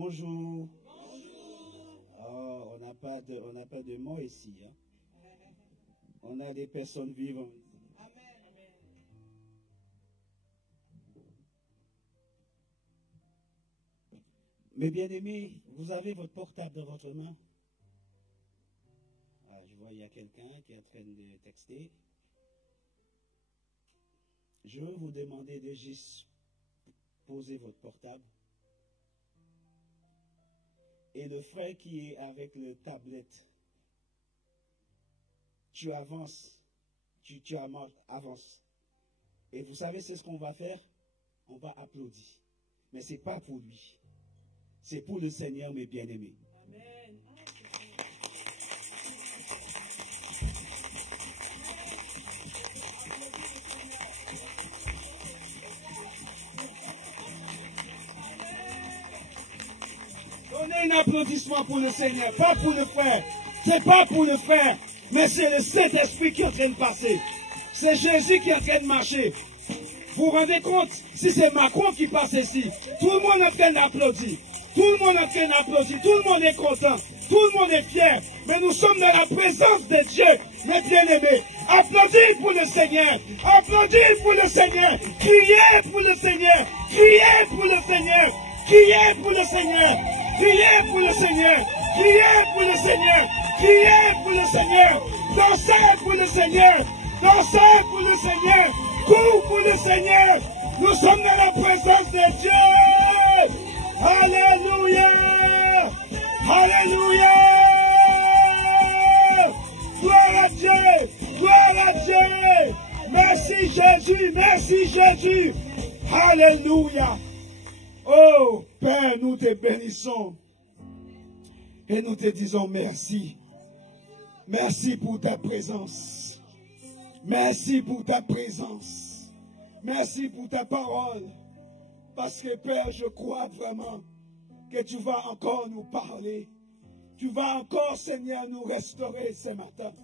Bonjour. Oh, on n'a pas de mots ici. Hein. On a des personnes vivantes. Mes bien-aimés, vous avez votre portable dans votre main? Ah, je vois, il y a quelqu'un qui est en train de texter. Je vais vous demander de juste poser votre portable. Et le frère qui est avec le tablette, tu avances, tu avances. Et vous savez, c'est ce qu'on va faire? On va applaudir. Mais ce n'est pas pour lui. C'est pour le Seigneur, mes bien-aimés. Amen. Donnez un applaudissement pour le Seigneur, pas pour le frère. C'est pas pour le frère, mais c'est le Saint-Esprit qui est en train de passer. C'est Jésus qui est en train de marcher. Vous vous rendez compte, si c'est Macron qui passe ici, tout le monde est en train d'applaudir. Tout le monde est en train d'applaudir. Tout le monde est content. Tout le monde est fier. Mais nous sommes dans la présence de Dieu, mes bien-aimés. Applaudissez pour le Seigneur. Applaudissez pour le Seigneur. Criez pour le Seigneur. Criez pour le Seigneur. Criez pour le Seigneur. Criez pour le Seigneur. Criez pour le Seigneur. Criez pour le Seigneur. Dansez pour le Seigneur. Dansez pour le Seigneur. Cours pour le Seigneur. Nous sommes dans la présence de Dieu. Alléluia. Alléluia. Gloire à Dieu. Gloire à Dieu. Merci Jésus. Merci Jésus. Alléluia. Oh Père, nous te bénissons. Et nous te disons merci. Merci pour ta présence. Merci pour ta présence. Merci pour ta parole. Parce que Père, je crois vraiment que tu vas encore nous parler. Tu vas encore, Seigneur, nous restaurer ce matin.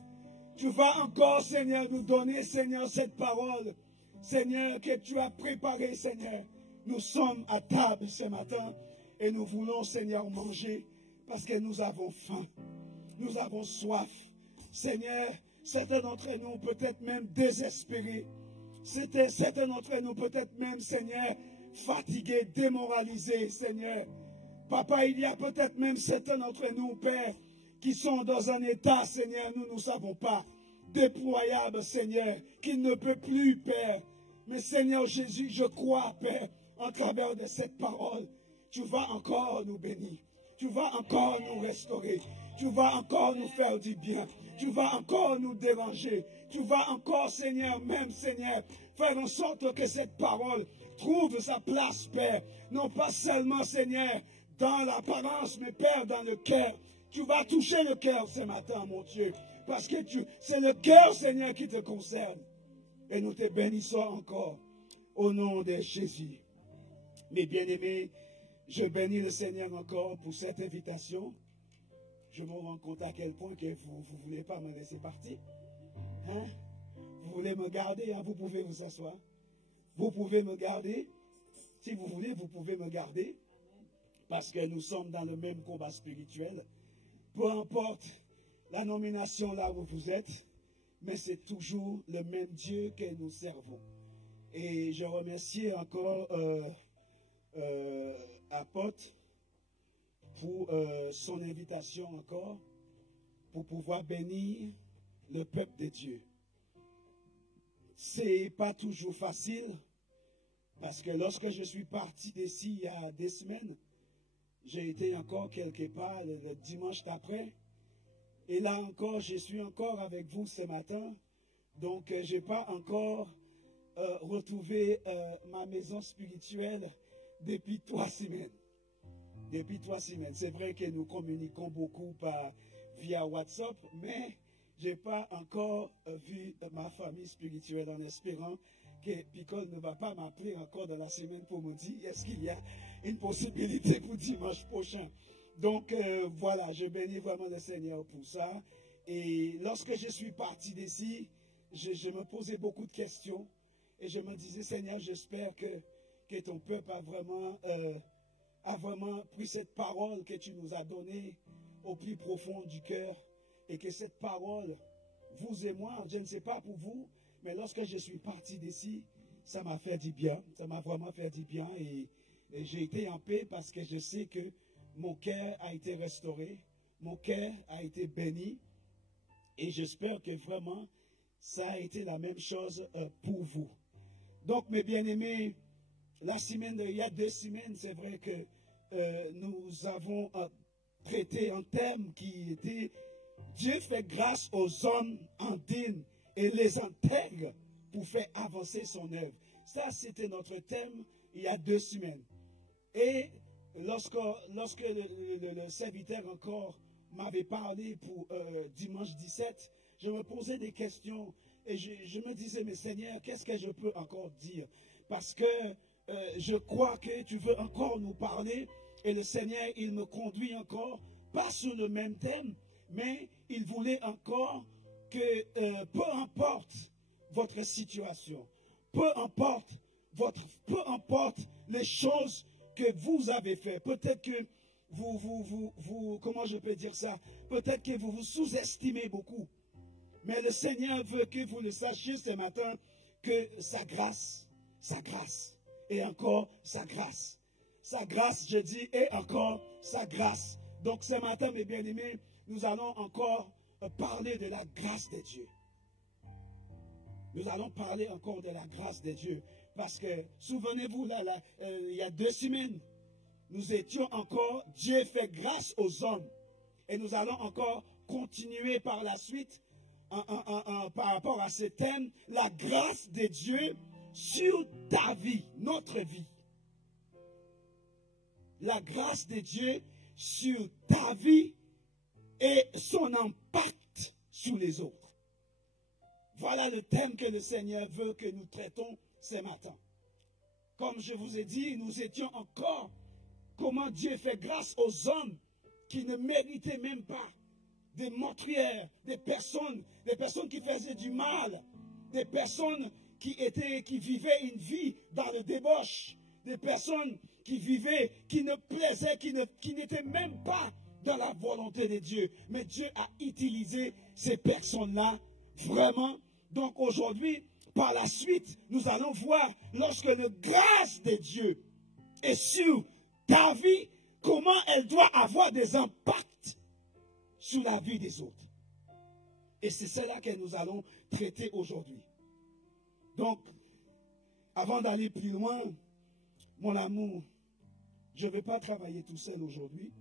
Tu vas encore, Seigneur, nous donner, Seigneur, cette parole. Seigneur, que tu as préparée, Seigneur. Nous sommes à table ce matin et nous voulons, Seigneur, manger parce que nous avons faim. Nous avons soif. Seigneur, certains d'entre nous peut-être même désespérés. Certains d'entre nous peut-être même, Seigneur, fatigués, démoralisés, Seigneur. Papa, il y a peut-être même certains d'entre nous, Père, qui sont dans un état, Seigneur, nous ne savons pas, déployable, Seigneur, qui ne peut plus, Père. Mais Seigneur Jésus, je crois, Père, en travers de cette parole, tu vas encore nous bénir. Tu vas encore nous restaurer. Tu vas encore nous faire du bien. Tu vas encore nous déranger. Tu vas encore, Seigneur, même, Seigneur, faire en sorte que cette parole trouve sa place, Père. Non pas seulement, Seigneur, dans l'apparence, mais Père, dans le cœur. Tu vas toucher le cœur ce matin, mon Dieu. Parce que c'est le cœur, Seigneur, qui te concerne. Et nous te bénissons encore au nom de Jésus. Mes bien-aimés, je bénis le Seigneur encore pour cette invitation. Je me rends compte à quel point que vous ne voulez pas me laisser partir. Hein? Vous voulez me garder, hein? Vous pouvez vous asseoir. Vous pouvez me garder. Si vous voulez, vous pouvez me garder. Parce que nous sommes dans le même combat spirituel. Peu importe la nomination là où vous êtes, mais c'est toujours le même Dieu que nous servons. Et je remercie encore Apôtre pour son invitation encore, pour pouvoir bénir le peuple de Dieu. C'est pas toujours facile, parce que lorsque je suis parti d'ici il y a des semaines, j'ai été encore quelque part le dimanche d'après, et là encore, je suis encore avec vous ce matin, donc je n'ai pas encore retrouvé ma maison spirituelle depuis 3 semaines. Depuis 3 semaines. C'est vrai que nous communiquons beaucoup via WhatsApp, mais je n'ai pas encore vu ma famille spirituelle en espérant que Picole ne va pas m'appeler encore dans la semaine pour me dire est-ce qu'il y a une possibilité pour dimanche prochain. Donc voilà, je bénis vraiment le Seigneur pour ça. Et lorsque je suis parti d'ici, je me posais beaucoup de questions et je me disais Seigneur, j'espère que ton peuple a vraiment a vraiment pris cette parole que tu nous as donnée au plus profond du cœur et que cette parole, vous et moi, je ne sais pas pour vous, mais lorsque je suis parti d'ici, ça m'a fait du bien, ça m'a vraiment fait du bien et j'ai été en paix parce que je sais que mon cœur a été restauré, mon cœur a été béni et j'espère que vraiment ça a été la même chose pour vous. Donc mes bien-aimés, il y a 2 semaines, c'est vrai que nous avons traité un thème qui était Dieu fait grâce aux hommes indignes et les intègre pour faire avancer son œuvre. Ça, c'était notre thème il y a 2 semaines. Et lorsque le serviteur encore m'avait parlé pour dimanche 17, je me posais des questions et je me disais, mais Seigneur, qu'est-ce que je peux encore dire? Parce que je crois que tu veux encore nous parler et le Seigneur, il me conduit encore, pas sur le même thème, mais il voulait encore que peu importe votre situation, peu importe les choses que vous avez fait, peut-être que comment je peux dire ça, peut-être que vous vous sous-estimez beaucoup, mais le Seigneur veut que vous le sachiez ce matin, que sa grâce, et encore sa grâce, je dis, et encore sa grâce. Donc ce matin, mes bien-aimés, nous allons encore parler de la grâce de Dieu. Nous allons parler encore de la grâce de Dieu. Parce que, souvenez-vous, il y a 2 semaines, nous étions encore, Dieu fait grâce aux hommes. Et nous allons encore continuer par la suite par rapport à ce thème, la grâce de Dieu sur ta vie, notre vie. La grâce de Dieu sur ta vie et son impact sur les autres. Voilà le thème que le Seigneur veut que nous traitons ce matin. Comme je vous ai dit, nous étions encore comment Dieu fait grâce aux hommes qui ne méritaient même pas, des meurtrières, des personnes qui faisaient du mal, des personnes qui vivaient une vie dans le débauche, des personnes qui vivaient, qui ne plaisaient, qui n'étaient même pas dans la volonté de Dieu. Mais Dieu a utilisé ces personnes-là vraiment. Donc aujourd'hui, par la suite, nous allons voir lorsque la grâce de Dieu est sur ta vie, comment elle doit avoir des impacts sur la vie des autres. Et c'est cela que nous allons traiter aujourd'hui. Donc, avant d'aller plus loin, mon amour, je ne vais pas travailler tout seul aujourd'hui,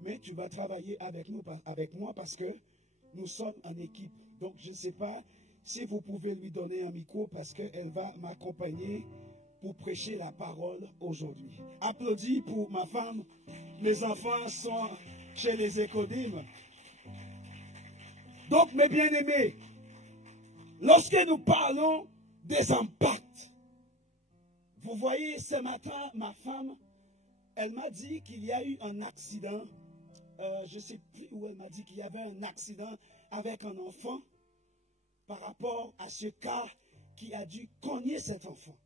mais tu vas travailler avec moi parce que nous sommes en équipe. Donc, je ne sais pas si vous pouvez lui donner un micro parce qu'elle va m'accompagner pour prêcher la parole aujourd'hui. Applaudis pour ma femme. Mes enfants sont chez les Écodymes. Donc, mes bien-aimés, lorsque nous parlons des impacts, vous voyez, ce matin, ma femme, elle m'a dit qu'il y a eu un accident. Je ne sais plus où elle m'a dit qu'il y avait un accident avec un enfant par rapport à ce cas qui a dû cogner cet enfant.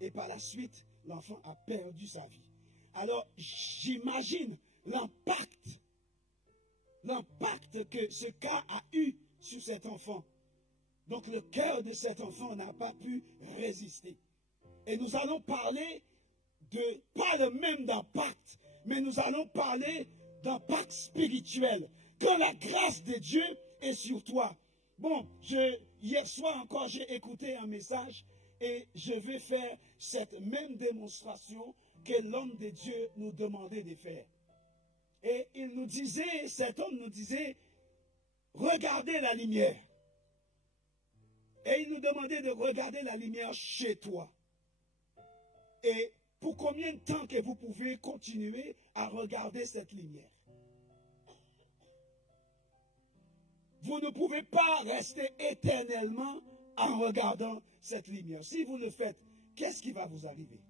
Et par la suite, l'enfant a perdu sa vie. Alors, j'imagine l'impact que ce cas a eu sur cet enfant. Donc, le cœur de cet enfant n'a pas pu résister. Et nous allons parler pas le même d'impact, mais nous allons parler d'impact spirituel. Quand la grâce de Dieu est sur toi. Bon, hier soir encore, j'ai écouté un message et je vais faire cette même démonstration que l'homme de Dieu nous demandait de faire. Et cet homme nous disait, regardez la lumière. Et il nous demandait de regarder la lumière chez toi. Et pour combien de temps que vous pouvez continuer à regarder cette lumière? Vous ne pouvez pas rester éternellement en regardant cette lumière. Si vous le faites, qu'est-ce qui va vous arriver?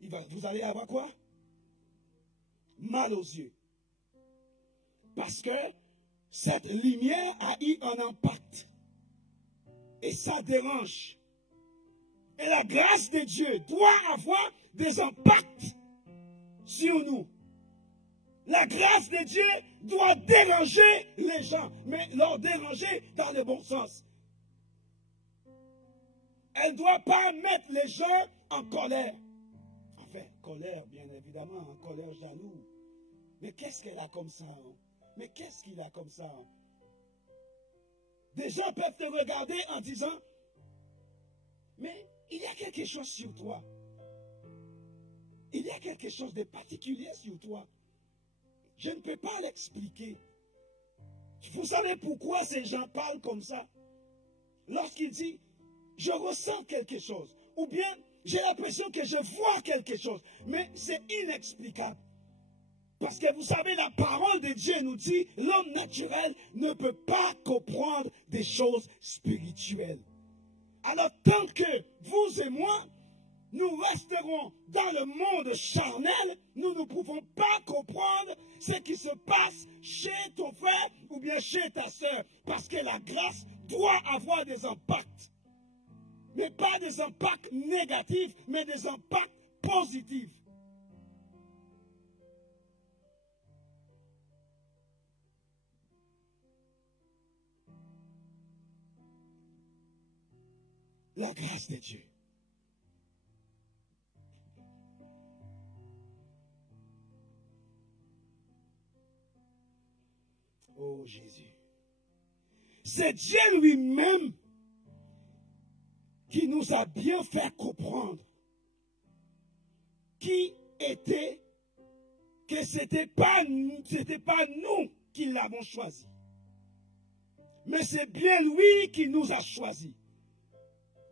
Vous allez avoir quoi? Mal aux yeux. Parce que cette lumière a eu un impact. Et ça dérange. Et la grâce de Dieu doit avoir des impacts sur nous. La grâce de Dieu doit déranger les gens, mais leur déranger dans le bon sens. Elle ne doit pas mettre les gens en colère. Enfin, colère, bien évidemment, en colère jaloux. Mais qu'est-ce qu'elle a comme ça? Hein? Mais qu'est-ce qu'il a comme ça? Hein? Des gens peuvent te regarder en disant, mais il y a quelque chose sur toi. Il y a quelque chose de particulier sur toi. Je ne peux pas l'expliquer. Vous savez pourquoi ces gens parlent comme ça? Lorsqu'ils disent, je ressens quelque chose, ou bien j'ai l'impression que je vois quelque chose, mais c'est inexplicable. Parce que vous savez, la parole de Dieu nous dit, l'homme naturel ne peut pas comprendre des choses spirituelles. Alors tant que vous et moi, nous resterons dans le monde charnel, nous ne pouvons pas comprendre ce qui se passe chez ton frère ou bien chez ta soeur. Parce que la grâce doit avoir des impacts. Mais pas des impacts négatifs, mais des impacts positifs. La grâce de Dieu. Oh Jésus. C'est Dieu lui-même qui nous a bien fait comprendre que c'était pas nous qui l'avons choisi. Mais c'est bien lui qui nous a choisis.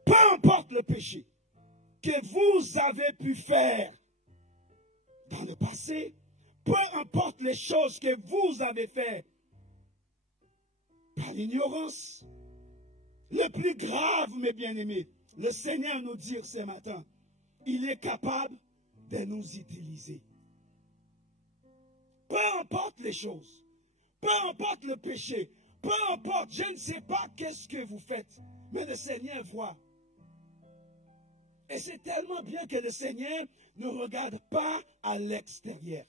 Peu importe le péché que vous avez pu faire dans le passé, peu importe les choses que vous avez faites par l'ignorance, le plus grave, mes bien-aimés, le Seigneur nous dit ce matin, il est capable de nous utiliser. Peu importe les choses, peu importe le péché, peu importe, je ne sais pas qu'est-ce que vous faites, mais le Seigneur voit. Et c'est tellement bien que le Seigneur ne regarde pas à l'extérieur.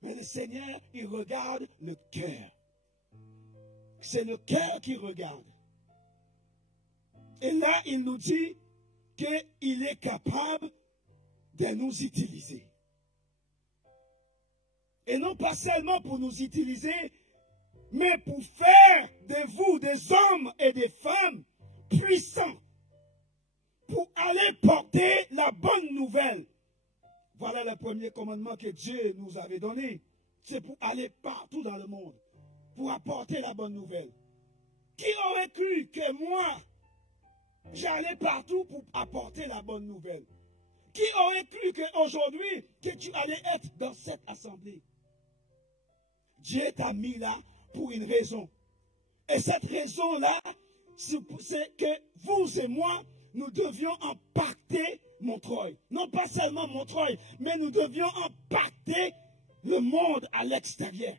Mais le Seigneur, il regarde le cœur. C'est le cœur qui regarde. Et là, il nous dit qu'il est capable de nous utiliser. Et non pas seulement pour nous utiliser, mais pour faire de vous des hommes et des femmes puissants. Pour aller porter la bonne nouvelle. Voilà le premier commandement que Dieu nous avait donné. C'est pour aller partout dans le monde. Pour apporter la bonne nouvelle. Qui aurait cru que moi, j'allais partout pour apporter la bonne nouvelle? Qui aurait cru qu'aujourd'hui, que tu allais être dans cette assemblée? Dieu t'a mis là pour une raison. Et cette raison-là, c'est que vous et moi, nous devions impacter Montreuil. Non pas seulement Montreuil, mais nous devions impacter le monde à l'extérieur.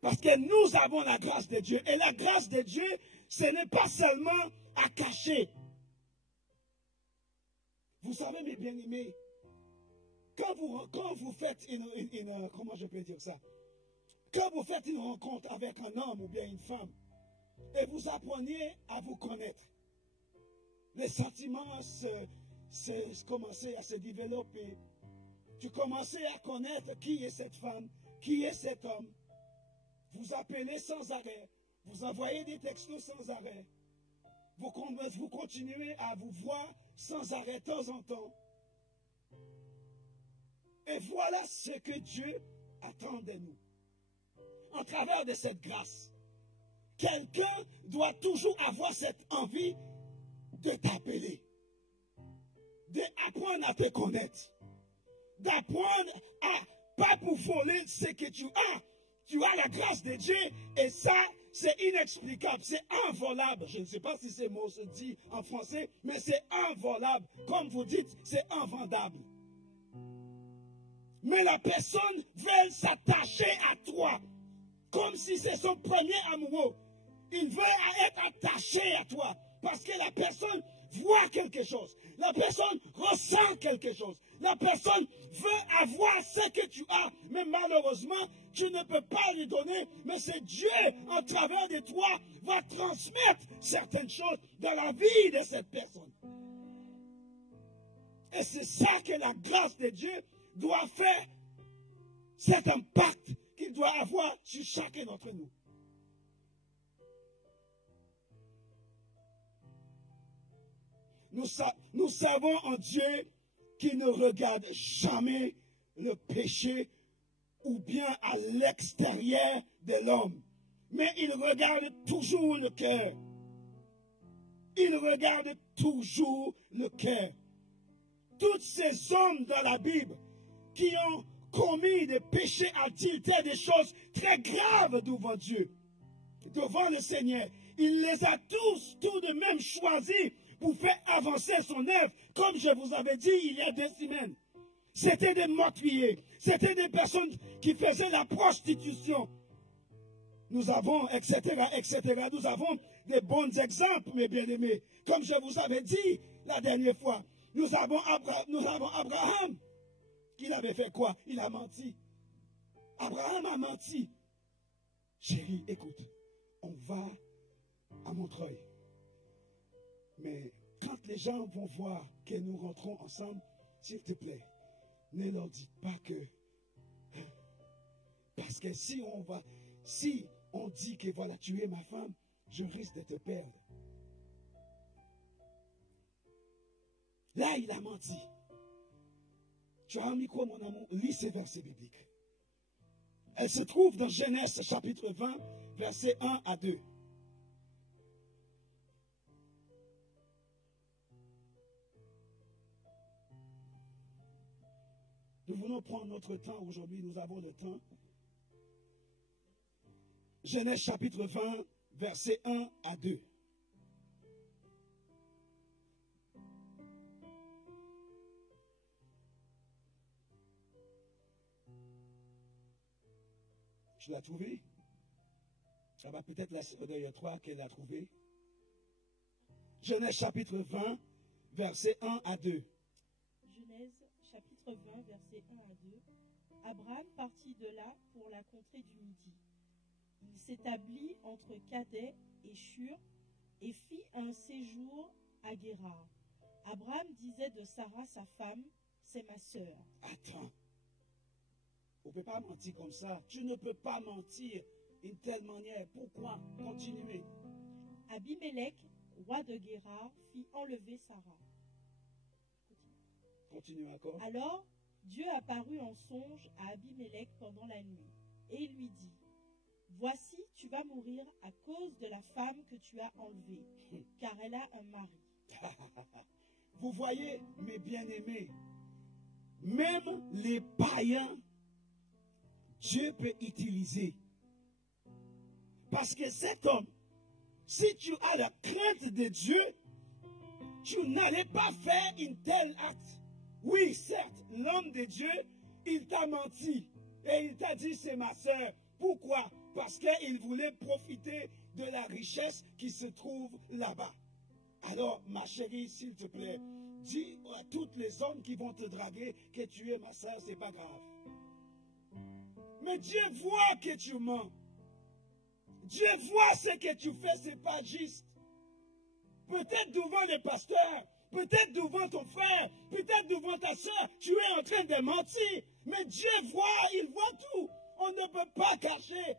Parce que nous avons la grâce de Dieu. Et la grâce de Dieu, ce n'est pas seulement à cacher. Vous savez, mes bien-aimés, quand vous faites comment je peux dire ça? Quand vous faites une rencontre avec un homme ou bien une femme, et vous apprenez à vous connaître, les sentiments commençaient à se développer. Tu commençais à connaître qui est cette femme, qui est cet homme. Vous appelez sans arrêt. Vous envoyez des textos sans arrêt. Vous continuez à vous voir sans arrêt de temps en temps. Et voilà ce que Dieu attend de nous. En travers de cette grâce, quelqu'un doit toujours avoir cette envie de t'appeler, d'apprendre à te connaître, d'apprendre à, pas pour voler ce que tu as la grâce de Dieu et ça, c'est inexplicable, c'est involable. Je ne sais pas si ces mots se disent en français, mais c'est involable. Comme vous dites, c'est invendable. Mais la personne veut s'attacher à toi, comme si c'est son premier amoureux. Il veut être attaché à toi. Parce que la personne voit quelque chose. La personne ressent quelque chose. La personne veut avoir ce que tu as. Mais malheureusement, tu ne peux pas lui donner. Mais c'est Dieu, en travers de toi, va transmettre certaines choses dans la vie de cette personne. Et c'est ça que la grâce de Dieu doit faire. Cet impact qu'il doit avoir sur chacun d'entre nous. Nous savons en Dieu qui ne regarde jamais le péché ou bien à l'extérieur de l'homme. Mais il regarde toujours le cœur. Il regarde toujours le cœur. Tous ces hommes dans la Bible qui ont commis des péchés adultères, des choses très graves devant Dieu, devant le Seigneur, il les a tous tout de même choisis pour faire avancer son œuvre, comme je vous avais dit il y a 2 semaines. C'était des meurtriers, c'était des personnes qui faisaient la prostitution. Nous avons, etc., etc. Nous avons des bons exemples, mes bien-aimés. Comme je vous avais dit la dernière fois, nous avons Abraham. Qu'il avait fait quoi? Il a menti. Abraham a menti. Chérie, écoute, on va à Montreuil. Mais quand les gens vont voir que nous rentrons ensemble, s'il te plaît, ne leur dites pas que... Parce que si on dit que voilà, tu es ma femme, je risque de te perdre. Là, il a menti. Tu as un micro, mon amour, lis ces versets bibliques. Elle se trouve dans Genèse chapitre 20, versets 1 à 2. Nous voulons prendre notre temps aujourd'hui, nous avons le temps. Genèse chapitre 20, versets 1 à 2. Tu l'as trouvé? Ça va peut-être la sœur derrière toi qu'elle l'a trouvé. Genèse chapitre 20, versets 1 à 2. Genèse chapitre 20, versets 1 à 2. Abraham partit de là pour la contrée du Midi. Il s'établit entre Cadet et Shur et fit un séjour à Guérar. Abraham disait de Sarah, sa femme, c'est ma sœur. Attends. On ne peut pas mentir comme ça. Tu ne peux pas mentir d'une telle manière. Pourquoi? Continuez. Abimelech, roi de Guérar, fit enlever Sarah. Continue encore. Alors, Dieu apparut en songe à Abimelech pendant la nuit, et il lui dit, voici, tu vas mourir à cause de la femme que tu as enlevée, car elle a un mari. Vous voyez, mes bien-aimés, même les païens, Dieu peut utiliser. Parce que cet homme, si tu as la crainte de Dieu, tu n'allais pas faire une telle acte. Oui, certes, l'homme de Dieu, il t'a menti. Et il t'a dit, c'est ma sœur. Pourquoi? Parce qu'il voulait profiter de la richesse qui se trouve là-bas. Alors, ma chérie, s'il te plaît, dis à tous les hommes qui vont te draguer que tu es ma sœur, c'est pas grave. Mais Dieu voit que tu mens. Dieu voit ce que tu fais, c'est pas juste. Peut-être devant les pasteurs, peut-être devant ton frère, peut-être devant ta soeur, tu es en train de mentir. Mais Dieu voit, il voit tout. On ne peut pas cacher.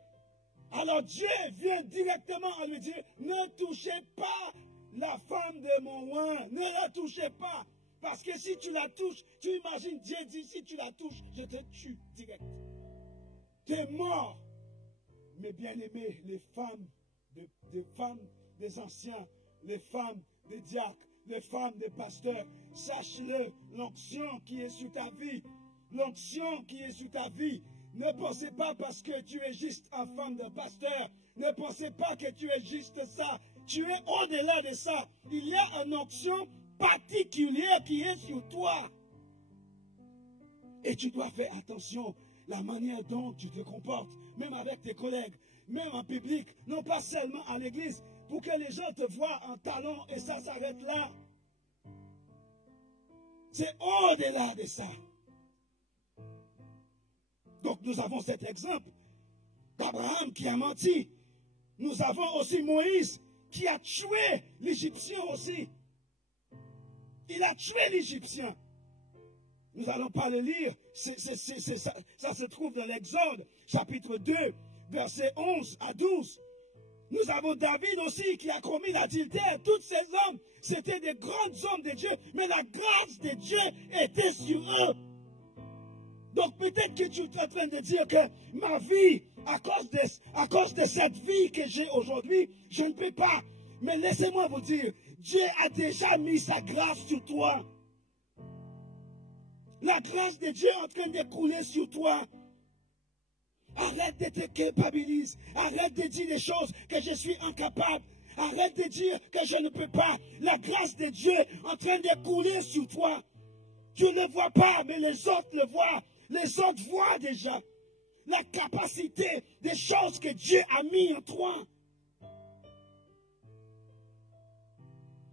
Alors Dieu vient directement à lui dire, ne touchez pas la femme de mon oint, ne la touchez pas. Parce que si tu la touches, tu imagines, Dieu dit, si tu la touches, je te tue direct. Tu es mort. Mes bien-aimés, les femmes, des anciens, les femmes des diacres, les femmes des pasteurs, sache-le, l'onction qui est sur ta vie, l'onction qui est sur ta vie, ne pensez pas parce que tu es juste un femme de pasteur, ne pensez pas que tu es juste ça, tu es au-delà de ça, il y a une onction particulière qui est sur toi. Et tu dois faire attention la manière dont tu te comportes, même avec tes collègues, même en public, non pas seulement à l'église, pour que les gens te voient en talon et ça s'arrête là. C'est au-delà de ça. Donc nous avons cet exemple d'Abraham qui a menti. Nous avons aussi Moïse qui a tué l'Égyptien aussi. Il a tué l'Égyptien. Nous n'allons pas le lire. Ça se trouve dans l'Exode, chapitre 2, versets 11 à 12. Nous avons David aussi qui a commis l'adultère. Tous ces hommes, c'était des grands hommes de Dieu, mais la grâce de Dieu était sur eux. Donc peut-être que tu es en train de dire que ma vie, à cause de cette vie que j'ai aujourd'hui, je ne peux pas. Mais laissez-moi vous dire, Dieu a déjà mis sa grâce sur toi. La grâce de Dieu est en train de couler sur toi. Arrête de te culpabiliser. Arrête de dire des choses que je suis incapable. Arrête de dire que je ne peux pas. La grâce de Dieu est en train de couler sur toi. Tu ne le vois pas, mais les autres le voient. Les autres voient déjà la capacité des choses que Dieu a mis en toi.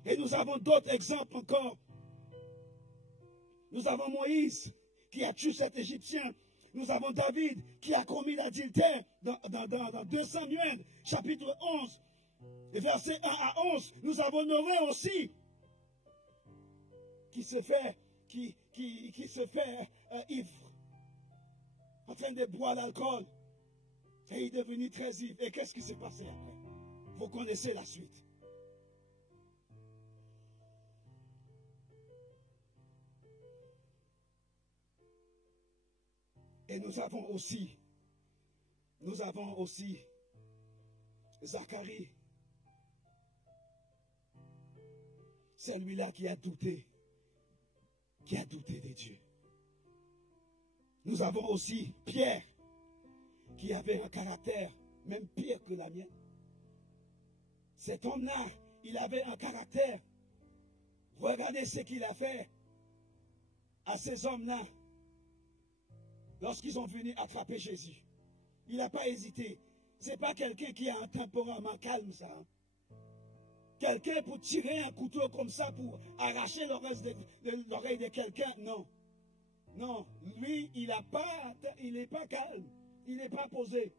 Et nous avons d'autres exemples encore. Nous avons Moïse qui a tué cet Égyptien. Nous avons David qui a commis l'adultère dans 2 Samuel, chapitre 11, versets 1 à 11. Nous avons Noé aussi qui se fait ivre, en train de boire l'alcool. Et il est devenu très ivre. Et qu'est-ce qui s'est passé après? Vous connaissez la suite. Et nous avons aussi Zacharie. Celui-là qui a douté de Dieu. Nous avons aussi Pierre, qui avait un caractère même pire que la mienne. Cet homme-là, il avait un caractère. Regardez ce qu'il a fait à ces hommes-là. Lorsqu'ils sont venus attraper Jésus, il n'a pas hésité. Ce n'est pas quelqu'un qui a un tempérament calme, ça. Hein? Quelqu'un pour tirer un couteau comme ça, pour arracher l'oreille de quelqu'un, non. Non, lui, il n'est pas calme, il n'est pas posé.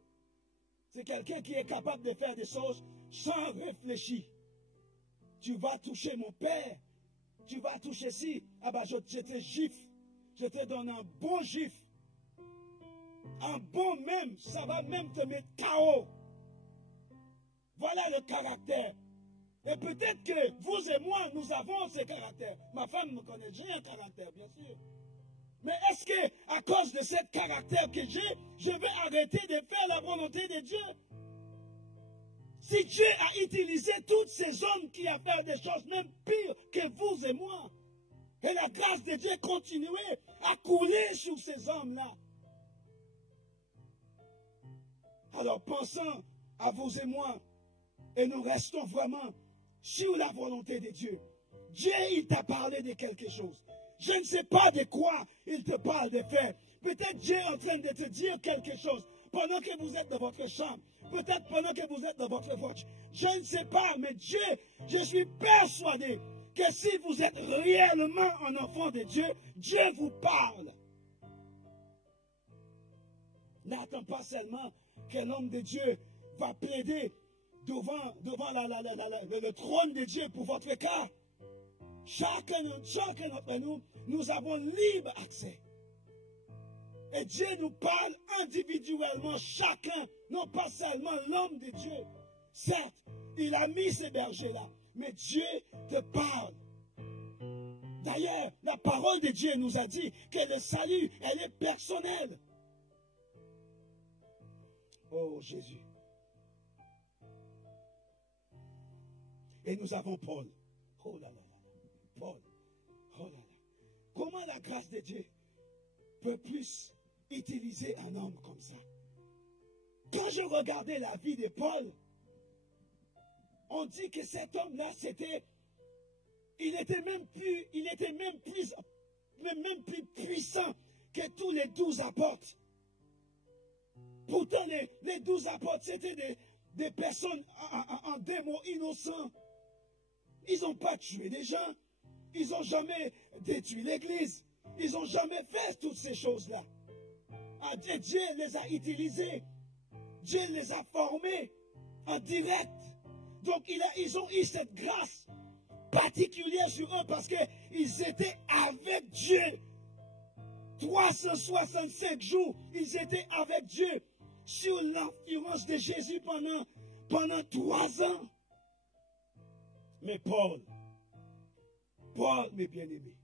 C'est quelqu'un qui est capable de faire des choses sans réfléchir. Tu vas toucher mon père, tu vas toucher ci, ah bah je te gifle, je te donne un bon gifle. Un bon même, ça va même te mettre KO. Voilà le caractère. Et peut-être que vous et moi, nous avons ce caractère. Ma femme me connaît, j'ai un caractère, bien sûr. Mais est-ce que, à cause de ce caractère que j'ai, je vais arrêter de faire la volonté de Dieu? Si Dieu a utilisé tous ces hommes qui ont fait des choses même pires que vous et moi, et la grâce de Dieu continuait à couler sur ces hommes-là, alors pensons à vous et moi, et nous restons vraiment sur la volonté de Dieu. Dieu, il t'a parlé de quelque chose. Je ne sais pas de quoi il te parle de faire. Peut-être Dieu est en train de te dire quelque chose pendant que vous êtes dans votre chambre. Peut-être pendant que vous êtes dans votre voiture. Je ne sais pas, mais Dieu, je suis persuadé que si vous êtes réellement un enfant de Dieu, Dieu vous parle. N'attends pas seulement que l'homme de Dieu va plaider devant le trône de Dieu pour votre cas. Chacun d'entre nous, nous avons libre accès. Et Dieu nous parle individuellement, chacun, non pas seulement l'homme de Dieu. Certes, il a mis ces bergers-là, mais Dieu te parle. D'ailleurs, la parole de Dieu nous a dit que le salut, elle est personnelle. Oh Jésus. Et nous avons Paul. Oh là là là. Paul. Oh là là. Comment la grâce de Dieu peut plus utiliser un homme comme ça? Quand je regardais la vie de Paul, on dit que cet homme-là, il était même plus puissant que tous les 12 apôtres. Pourtant, les 12 apôtres, c'était des personnes en des mots innocents. Ils n'ont pas tué des gens. ils ont jamais détruit l'église. Ils n'ont jamais fait toutes ces choses-là. Ah, Dieu les a utilisés. Dieu les a formés en direct. Donc ils ont eu cette grâce particulière sur eux parce qu'ils étaient avec Dieu. 365 jours, ils étaient avec Dieu sur l'influence de Jésus pendant 3 ans. Mais Paul, mes bien-aimés,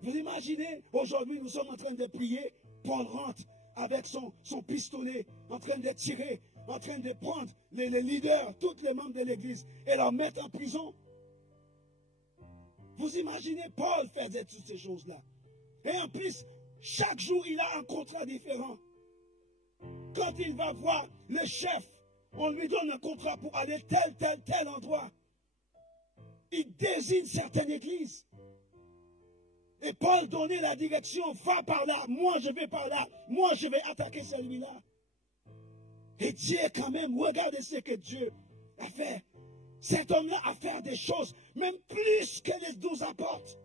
vous imaginez, aujourd'hui nous sommes en train de prier, Paul rentre avec son pistolet, en train de tirer, en train de prendre les leaders, tous les membres de l'église, et leur mettre en prison. Vous imaginez, Paul faisait toutes ces choses-là. Et en plus, chaque jour, il a un contrat différent. Quand il va voir le chef, on lui donne un contrat pour aller tel endroit. Il désigne certaines églises. Et Paul donnait la direction, va par là, moi je vais par là, moi je vais attaquer celui-là. Et Dieu quand même, regardez ce que Dieu a fait. Cet homme-là a fait des choses, même plus que les 12 apôtres.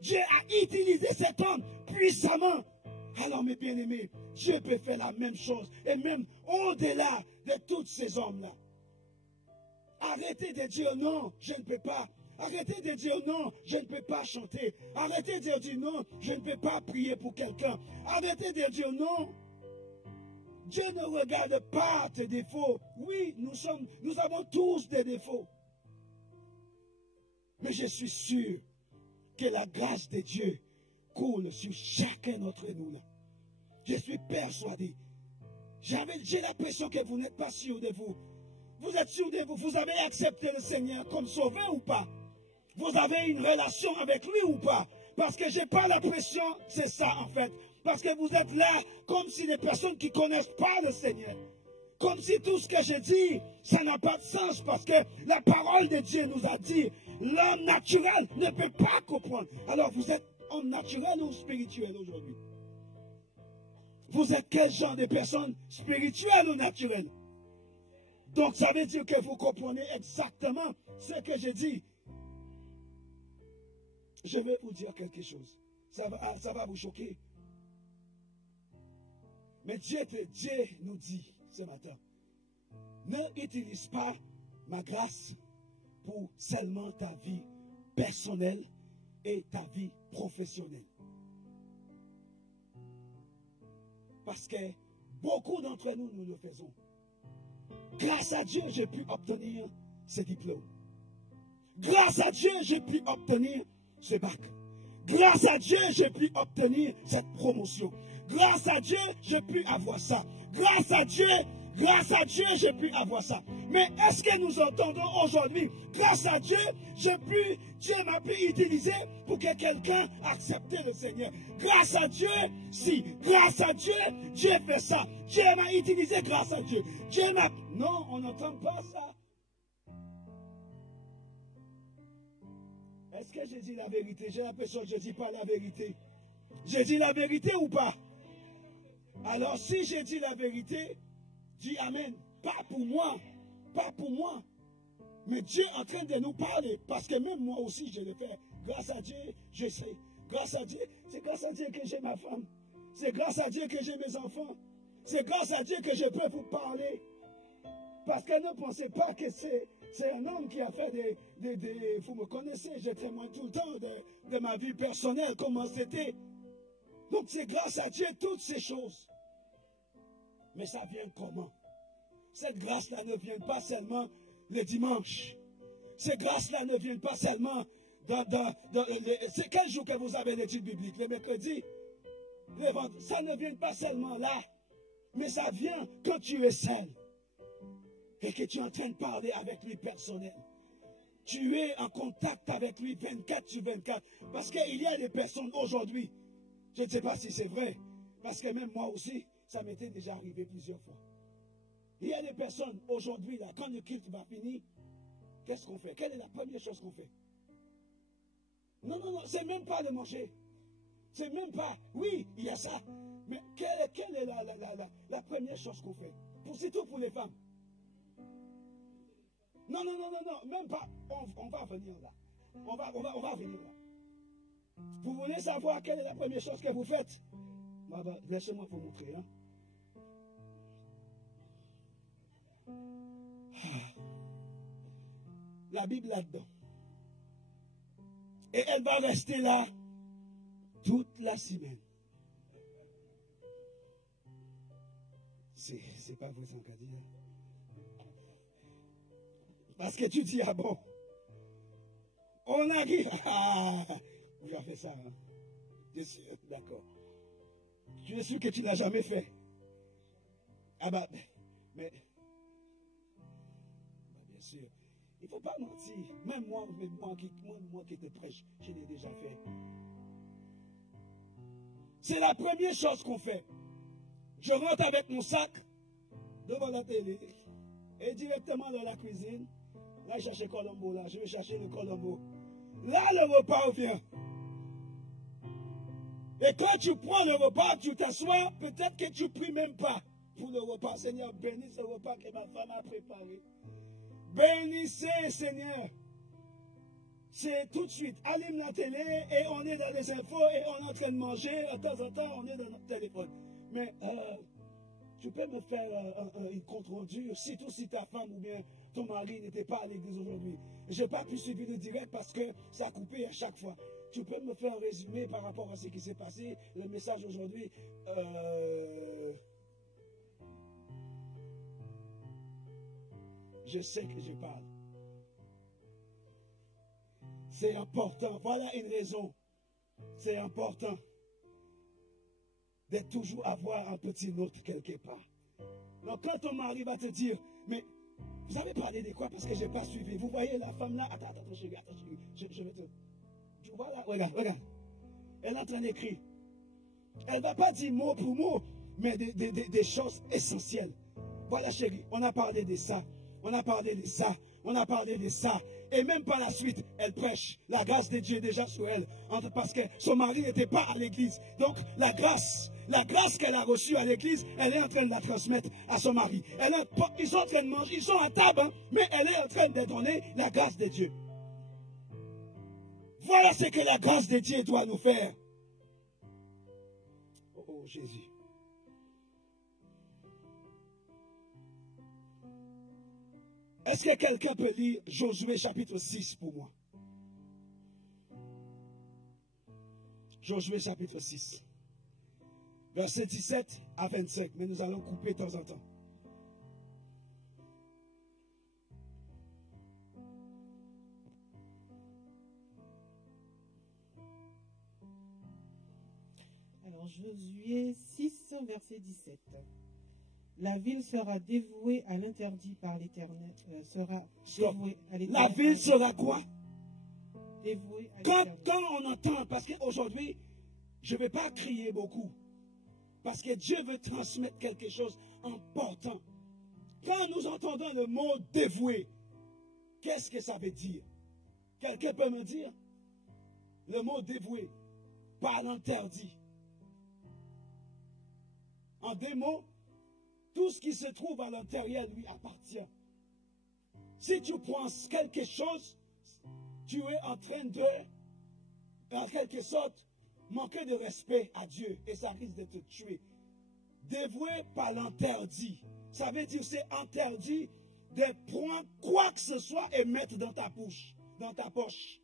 Dieu a utilisé cet homme puissamment. Alors mes bien-aimés, Dieu peut faire la même chose, et même au-delà de tous ces hommes-là. Arrêtez de dire non, je ne peux pas. Arrêtez de dire non, je ne peux pas chanter. Arrêtez de dire non, je ne peux pas prier pour quelqu'un. Arrêtez de dire non. Dieu ne regarde pas tes défauts. Oui, nous avons tous des défauts. Mais je suis sûr que la grâce de Dieu coule sur chacun d'entre nous là. Je suis persuadé. J'ai l'impression que vous n'êtes pas sûr de vous. Vous êtes sûr de vous. Vous avez accepté le Seigneur comme sauveur ou pas? Vous avez une relation avec lui ou pas? Parce que je n'ai pas l'impression, c'est ça en fait. Parce que vous êtes là comme si des personnes qui ne connaissent pas le Seigneur. Comme si tout ce que je dis, ça n'a pas de sens. Parce que la parole de Dieu nous a dit, l'homme naturel ne peut pas comprendre. Alors vous êtes homme naturel ou spirituel aujourd'hui? Vous êtes quel genre de personne? Spirituelle ou naturelle? Donc ça veut dire que vous comprenez exactement ce que je dis. Je vais vous dire quelque chose. Ça va vous choquer. Mais Dieu nous dit ce matin, ne utilise pas ma grâce pour seulement ta vie personnelle et ta vie professionnelle. Parce que beaucoup d'entre nous, nous le faisons. Grâce à Dieu, j'ai pu obtenir ce diplôme. Grâce à Dieu, j'ai pu obtenir ce bac. Grâce à Dieu, j'ai pu obtenir cette promotion. Grâce à Dieu, j'ai pu avoir ça. Grâce à Dieu, j'ai pu avoir ça. Mais est-ce que nous entendons aujourd'hui, grâce à Dieu, Dieu m'a pu utiliser pour que quelqu'un accepte le Seigneur. Grâce à Dieu, si, grâce à Dieu, Dieu fait ça. Dieu m'a utilisé grâce à Dieu. Non, on n'entend pas ça. Est-ce que j'ai dit la vérité? J'ai l'impression que je ne dis pas la vérité. J'ai dit la vérité ou pas? Alors si j'ai dit la vérité, dis Amen. Pas pour moi. Pas pour moi. Mais Dieu est en train de nous parler. Parce que même moi aussi, je le fais. Grâce à Dieu, je sais. Grâce à Dieu, c'est grâce à Dieu que j'ai ma femme. C'est grâce à Dieu que j'ai mes enfants. C'est grâce à Dieu que je peux vous parler. Parce que ne pensez pas que c'est un homme qui a fait vous me connaissez, je témoigne tout le temps de ma vie personnelle, comment c'était. Donc c'est grâce à Dieu toutes ces choses. Mais ça vient comment? Cette grâce-là ne vient pas seulement le dimanche. Cette grâce-là ne vient pas seulement c'est quel jour que vous avez l'étude biblique? Le mercredi? Le vendredi? Ça ne vient pas seulement là. Mais ça vient quand tu es seul. Et que tu es en train de parler avec lui personnel. Tu es en contact avec lui 24/24. Parce qu'il y a des personnes aujourd'hui, je ne sais pas si c'est vrai, parce que même moi aussi, ça m'était déjà arrivé plusieurs fois. Il y a des personnes aujourd'hui, là, quand le culte va finir, qu'est-ce qu'on fait? Quelle est la première chose qu'on fait? Non, c'est même pas de manger. C'est même pas, oui, il y a ça. Mais quelle est la première chose qu'on fait? Surtout pour les femmes. Non, même pas. On va venir là. On va venir là. Vous voulez savoir quelle est la première chose que vous faites? Laissez-moi vous montrer. Hein. La Bible là-dedans. Et elle va rester là toute la semaine. C'est pas vrai, ça qu'a dit. Parce que tu dis, ah bon, on arrive. Ah, vous avez fait ça. Hein? Bien sûr, d'accord. Je suis sûr que tu n'as jamais fait. Ah bah, mais bien sûr. Il ne faut pas mentir. Même moi qui te prêche, je l'ai déjà fait. C'est la première chose qu'on fait. Je rentre avec mon sac devant la télé et directement dans la cuisine. Là, je cherche Colombo. Là, je vais chercher le Colombo. Là, le repas vient. Et quand tu prends le repas, tu t'assois, peut-être que tu ne pries même pas pour le repas. Seigneur, bénis ce repas que ma femme a préparé. Bénissez, Seigneur. C'est tout de suite. Allume la télé et on est dans les infos et on est en train de manger. De temps en temps, on est dans notre téléphone. Mais tu peux me faire une compte rendu, surtout si ta femme ou bien ton mari n'était pas à l'église aujourd'hui. Je n'ai pas pu suivre le direct parce que ça a coupé à chaque fois. Tu peux me faire un résumé par rapport à ce qui s'est passé, le message aujourd'hui. Je sais que je parle. C'est important. Voilà une raison. C'est important de toujours avoir un petit note quelque part. Donc quand ton mari va te dire, mais vous avez parlé de quoi parce que je n'ai pas suivi. Vous voyez la femme là, attends, chérie, je vais te... Tu vois là, regarde. Elle est en train d'écrire. Elle ne va pas dire mot pour mot, mais des choses essentielles. Voilà chérie, on a parlé de ça. On a parlé de ça, on a parlé de ça. Et même par la suite, elle prêche. La grâce de Dieu est déjà sur elle. Parce que son mari n'était pas à l'église. Donc la grâce qu'elle a reçue à l'église, elle est en train de la transmettre à son mari. Ils sont en train de manger, ils sont à table, hein, mais elle est en train de donner la grâce de Dieu. Voilà ce que la grâce de Dieu doit nous faire. Oh Jésus. Est-ce que quelqu'un peut lire Josué chapitre 6 pour moi? Josué chapitre 6. Verset 17 à 25. Mais nous allons couper de temps en temps. Alors Josué 6, verset 17. La ville sera dévouée à l'interdit par l'Éternel. La ville sera quoi? Dévouée à l'Éternel. Quand on entend, parce qu'aujourd'hui, je ne vais pas crier beaucoup, parce que Dieu veut transmettre quelque chose d'important. Quand nous entendons le mot dévoué, qu'est-ce que ça veut dire? Quelqu'un peut me dire? Le mot dévoué, par l'interdit. En deux mots, tout ce qui se trouve à l'intérieur lui appartient. Si tu prends quelque chose, tu es en train de, en quelque sorte, manquer de respect à Dieu et ça risque de te tuer. Dévoué par l'interdit. Ça veut dire c'est interdit de prendre quoi que ce soit et mettre dans ta bouche, dans ta poche,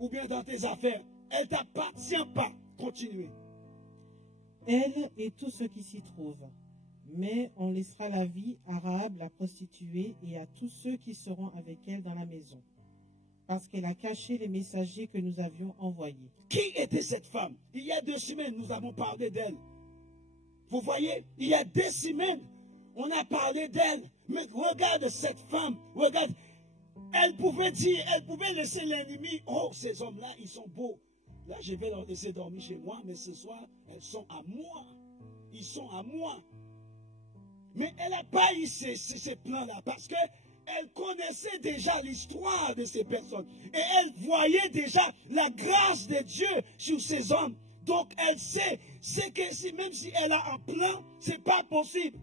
ou bien dans tes affaires. Elle ne t'appartient pas. Continuez. Elle et tout ce qui s'y trouve. Mais on laissera la vie à Rahab la prostituée et à tous ceux qui seront avec elle dans la maison, parce qu'elle a caché les messagers que nous avions envoyés. Qui était cette femme? Il y a 2 semaines, nous avons parlé d'elle. Vous voyez, il y a 2 semaines, on a parlé d'elle. Mais regarde cette femme, regarde. Elle pouvait dire, elle pouvait laisser l'ennemi. Oh, ces hommes-là, ils sont beaux. Là, je vais leur laisser dormir chez moi, mais ce soir, elles sont à moi. Ils sont à moi. Mais elle n'a pas eu ces plans-là parce qu'elle connaissait déjà l'histoire de ces personnes. Et elle voyait déjà la grâce de Dieu sur ces hommes. Donc elle sait que même si elle a un plan, ce n'est pas possible.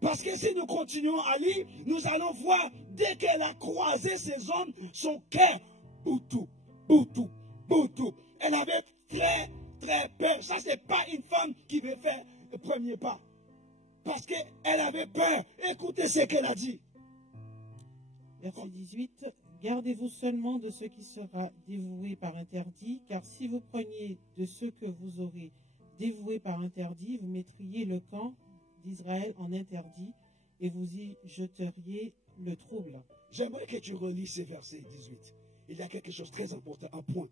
Parce que si nous continuons à lire, nous allons voir, dès qu'elle a croisé ces hommes, son cœur Boutou, Boutou, Boutou. Elle avait très, très peur. Ça, c'est pas une femme qui veut faire le premier pas. Parce qu'elle avait peur. Écoutez ce qu'elle a dit. Verset 18. Gardez-vous seulement de ce qui sera dévoué par interdit, car si vous preniez de ce que vous aurez dévoué par interdit, vous mettriez le camp d'Israël en interdit et vous y jeteriez le trouble. J'aimerais que tu relis ces versets 18. Il y a quelque chose de très important, un point.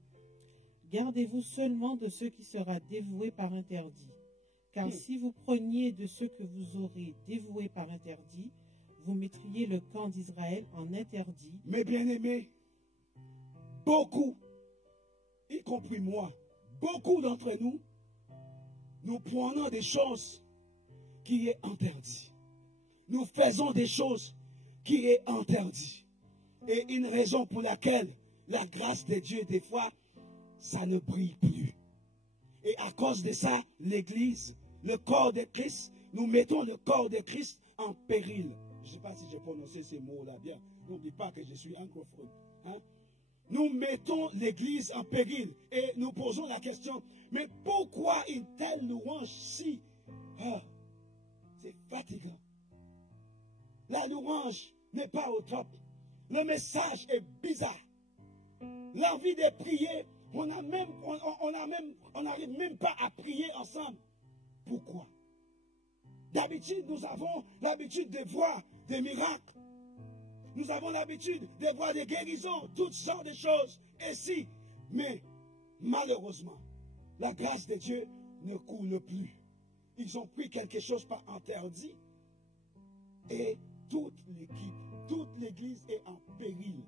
Gardez-vous seulement de ce qui sera dévoué par interdit, car si vous preniez de ce que vous aurez dévoué par interdit, vous mettriez le camp d'Israël en interdit. Mes bien-aimés, beaucoup, y compris moi, beaucoup d'entre nous, nous prenons des choses qui est interdit. Nous faisons des choses qui est interdit. Et une raison pour laquelle la grâce de Dieu, des fois, ça ne brille plus. Et à cause de ça, l'Église, le corps de Christ, nous mettons le corps de Christ en péril. Je ne sais pas si j'ai prononcé ces mots-là bien. N'oublie pas que je suis anglophone. Hein? Nous mettons l'Église en péril et nous posons la question, mais pourquoi une telle louange si c'est fatigant? La louange n'est pas au top. Le message est bizarre. L'envie de prier, on n'arrive même pas à prier ensemble. Pourquoi? D'habitude, nous avons l'habitude de voir des miracles. Nous avons l'habitude de voir des guérisons, toutes sortes de choses. Et si, mais malheureusement, la grâce de Dieu ne coule plus. Ils ont pris quelque chose par interdit et toute l'équipe, toute l'église est en péril.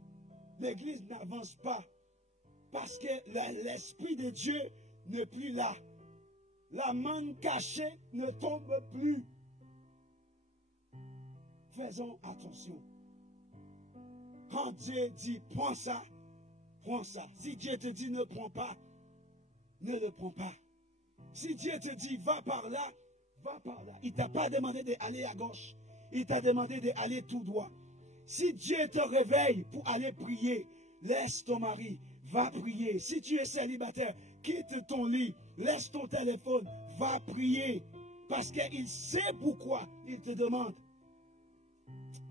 L'église n'avance pas parce que l'Esprit de Dieu n'est plus là. La manne cachée ne tombe plus. Faisons attention. Quand Dieu dit prends ça, prends ça. Si Dieu te dit ne prends pas, ne le prends pas. Si Dieu te dit va par là, va par là. Il ne t'a pas demandé d'aller à gauche. Il t'a demandé d'aller tout droit. Si Dieu te réveille pour aller prier, laisse ton mari, va prier. Si tu es célibataire, quitte ton lit, laisse ton téléphone, va prier. Parce qu'il sait pourquoi il te demande.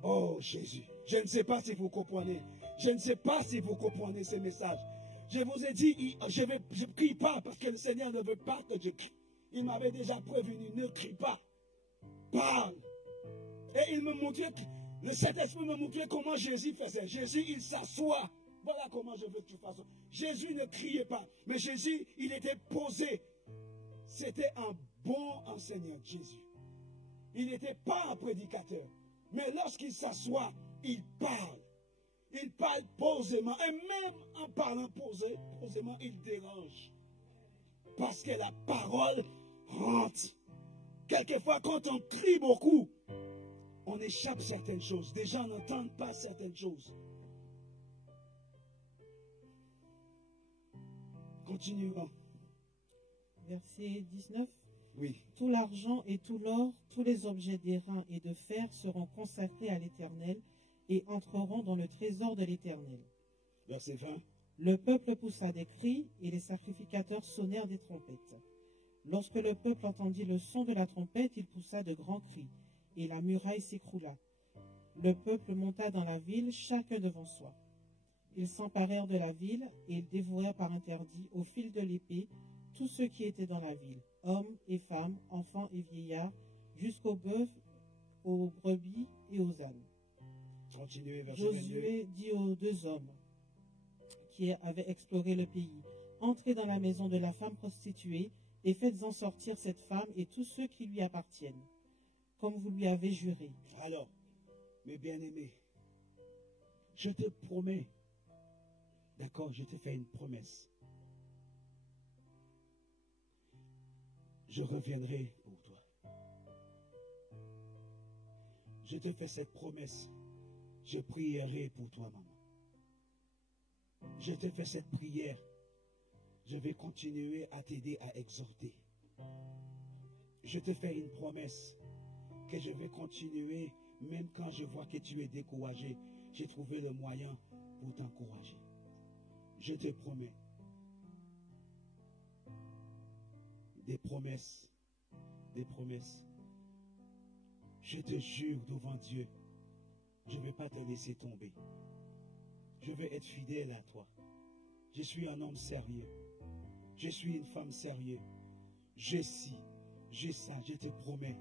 Oh Jésus, je ne sais pas si vous comprenez. Je ne sais pas si vous comprenez ces messages. Je vous ai dit, je ne prie pas parce que le Seigneur ne veut pas que je crie. Il m'avait déjà prévenu, ne crie pas. Parle. Et il me montrait, le Saint-Esprit me montrait comment Jésus faisait. Jésus, il s'assoit. Voilà comment je veux que tu fasses. Jésus ne criait pas. Mais Jésus, il était posé. C'était un bon enseignant, Jésus. Il n'était pas un prédicateur. Mais lorsqu'il s'assoit, il parle. Il parle posément. Et même en parlant posément, il dérange. Parce que la parole rentre. Quelquefois, quand on crie beaucoup, on échappe certaines choses. Des gens n'entendent pas certaines choses. Continuons. Verset 19. Oui. Tout l'argent et tout l'or, tous les objets d'airain et de fer seront consacrés à l'Éternel et entreront dans le trésor de l'Éternel. Verset 20. Le peuple poussa des cris et les sacrificateurs sonnèrent des trompettes. Lorsque le peuple entendit le son de la trompette, il poussa de grands cris et la muraille s'écroula. Le peuple monta dans la ville, chacun devant soi. Ils s'emparèrent de la ville et ils dévouèrent par interdit au fil de l'épée tous ceux qui étaient dans la ville, hommes et femmes, enfants et vieillards, jusqu'aux bœufs, aux brebis et aux ânes. Continuez, verset Josué dit aux 2 hommes qui avaient exploré le pays, entrez dans la maison de la femme prostituée et faites-en sortir cette femme et tous ceux qui lui appartiennent, comme vous lui avez juré. Alors, mes bien-aimés, je te promets, d'accord, je te fais une promesse. Je reviendrai pour toi. Je te fais cette promesse. Je prierai pour toi, maman. Je te fais cette prière. Je vais continuer à t'aider à exhorter. Je te fais une promesse que je vais continuer, même quand je vois que tu es découragé. J'ai trouvé le moyen pour t'encourager. je te promets des promesses, des promesses. Je te jure devant Dieu, je ne vais pas te laisser tomber. Je vais être fidèle à toi. Je suis un homme sérieux. Je suis une femme sérieuse. Je sais, j'ai ça, je te promets.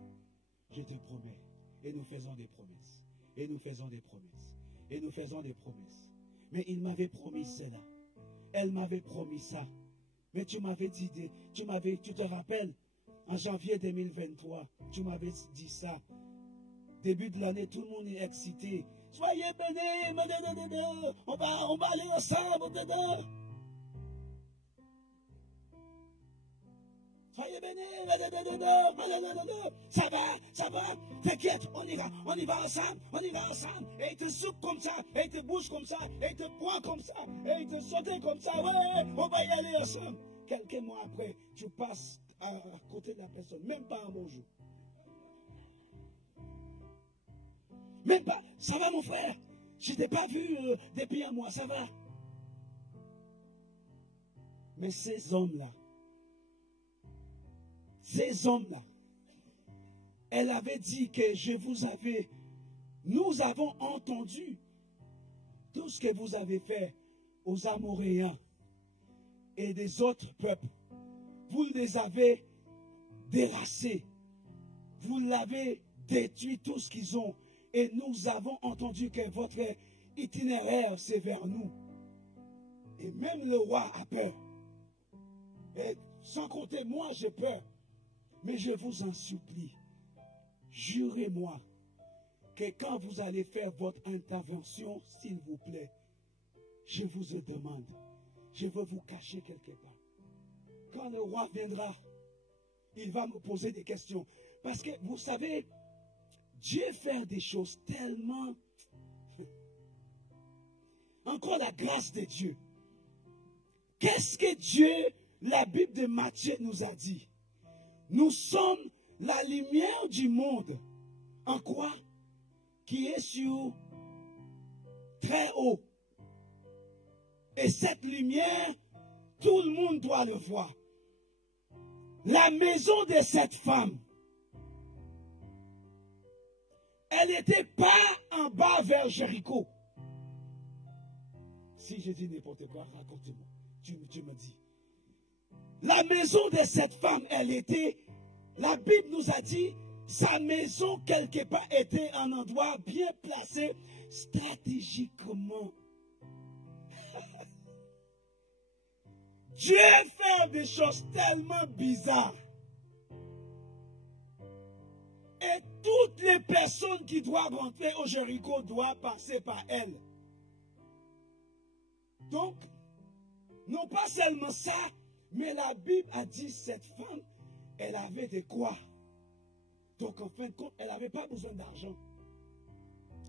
Je te promets. Et nous faisons des promesses. Et nous faisons des promesses. Et nous faisons des promesses. Mais il m'avait promis cela. Elle m'avait promis ça. Mais tu m'avais dit, tu te rappelles, en janvier 2023, tu m'avais dit ça. Début de l'année, tout le monde est excité. Soyez bénis, on va aller ensemble. Soyez bénis, ça va, t'inquiète, on y va ensemble, et il te souffle comme ça, et il te bouge comme ça, et il te prend comme ça, et il te saute comme ça, ouais, on va y aller ensemble. Quelques mois après, tu passes à côté de la personne, même pas un bonjour. Même pas, ça va mon frère, je ne t'ai pas vu depuis un mois, ça va. Mais ces hommes-là, elle avait dit que nous avons entendu tout ce que vous avez fait aux Amoréens et des autres peuples. Vous les avez déraciés, vous l'avez détruit tout ce qu'ils ont. Et nous avons entendu que votre itinéraire, c'est vers nous. Et même le roi a peur. Et sans compter, moi, j'ai peur. Mais je vous en supplie, jurez-moi que quand vous allez faire votre intervention, s'il vous plaît, je vous demande, je veux vous cacher quelque part. Quand le roi viendra, il va me poser des questions. Parce que, vous savez, Dieu fait des choses tellement... Encore la grâce de Dieu. Qu'est-ce que Dieu, la Bible de Matthieu nous a dit? Nous sommes la lumière du monde. En quoi? Qui est sur très haut. Et cette lumière, tout le monde doit le voir. La maison de cette femme, elle n'était pas en bas vers Jéricho. Si je dis n'importe quoi, raconte-moi. Tu me dis. La maison de cette femme, elle était, la Bible nous a dit, sa maison quelque part était un endroit bien placé stratégiquement. Dieu fait des choses tellement bizarres. Et toutes les personnes qui doivent rentrer au Jéricho doivent passer par elle. Donc, non pas seulement ça, mais la Bible a dit cette femme, elle avait de quoi. Donc, en fin de compte, elle n'avait pas besoin d'argent.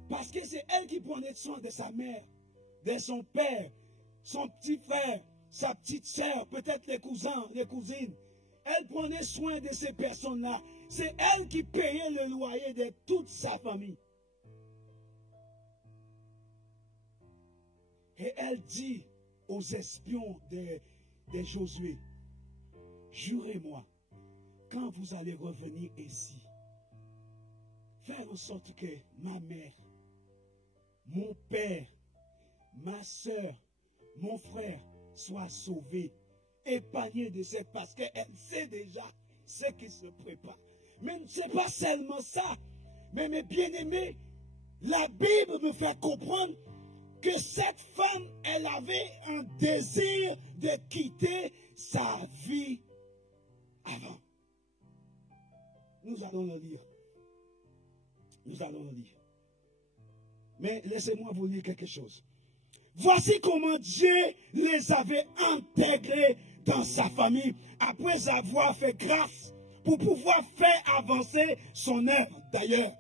Parce que c'est elle qui prenait soin de sa mère, de son père, son petit frère, sa petite sœur, peut-être les cousins, les cousines. Elle prenait soin de ces personnes-là. C'est elle qui payait le loyer de toute sa famille. Et elle dit aux espions de Josué, jurez-moi, quand vous allez revenir ici, faire en sorte que ma mère, mon père, ma soeur, mon frère soient sauvés, épargnés de cette, parce qu'elle sait déjà ce qui se prépare. Mais ce n'est pas seulement ça, mais mes bien-aimés, la Bible nous fait comprendre que cette femme, elle avait un désir de quitter sa vie avant. Nous allons le lire. Nous allons le lire. Mais laissez-moi vous lire quelque chose. Voici comment Dieu les avait intégrés dans sa famille après avoir fait grâce pour pouvoir faire avancer son œuvre. D'ailleurs,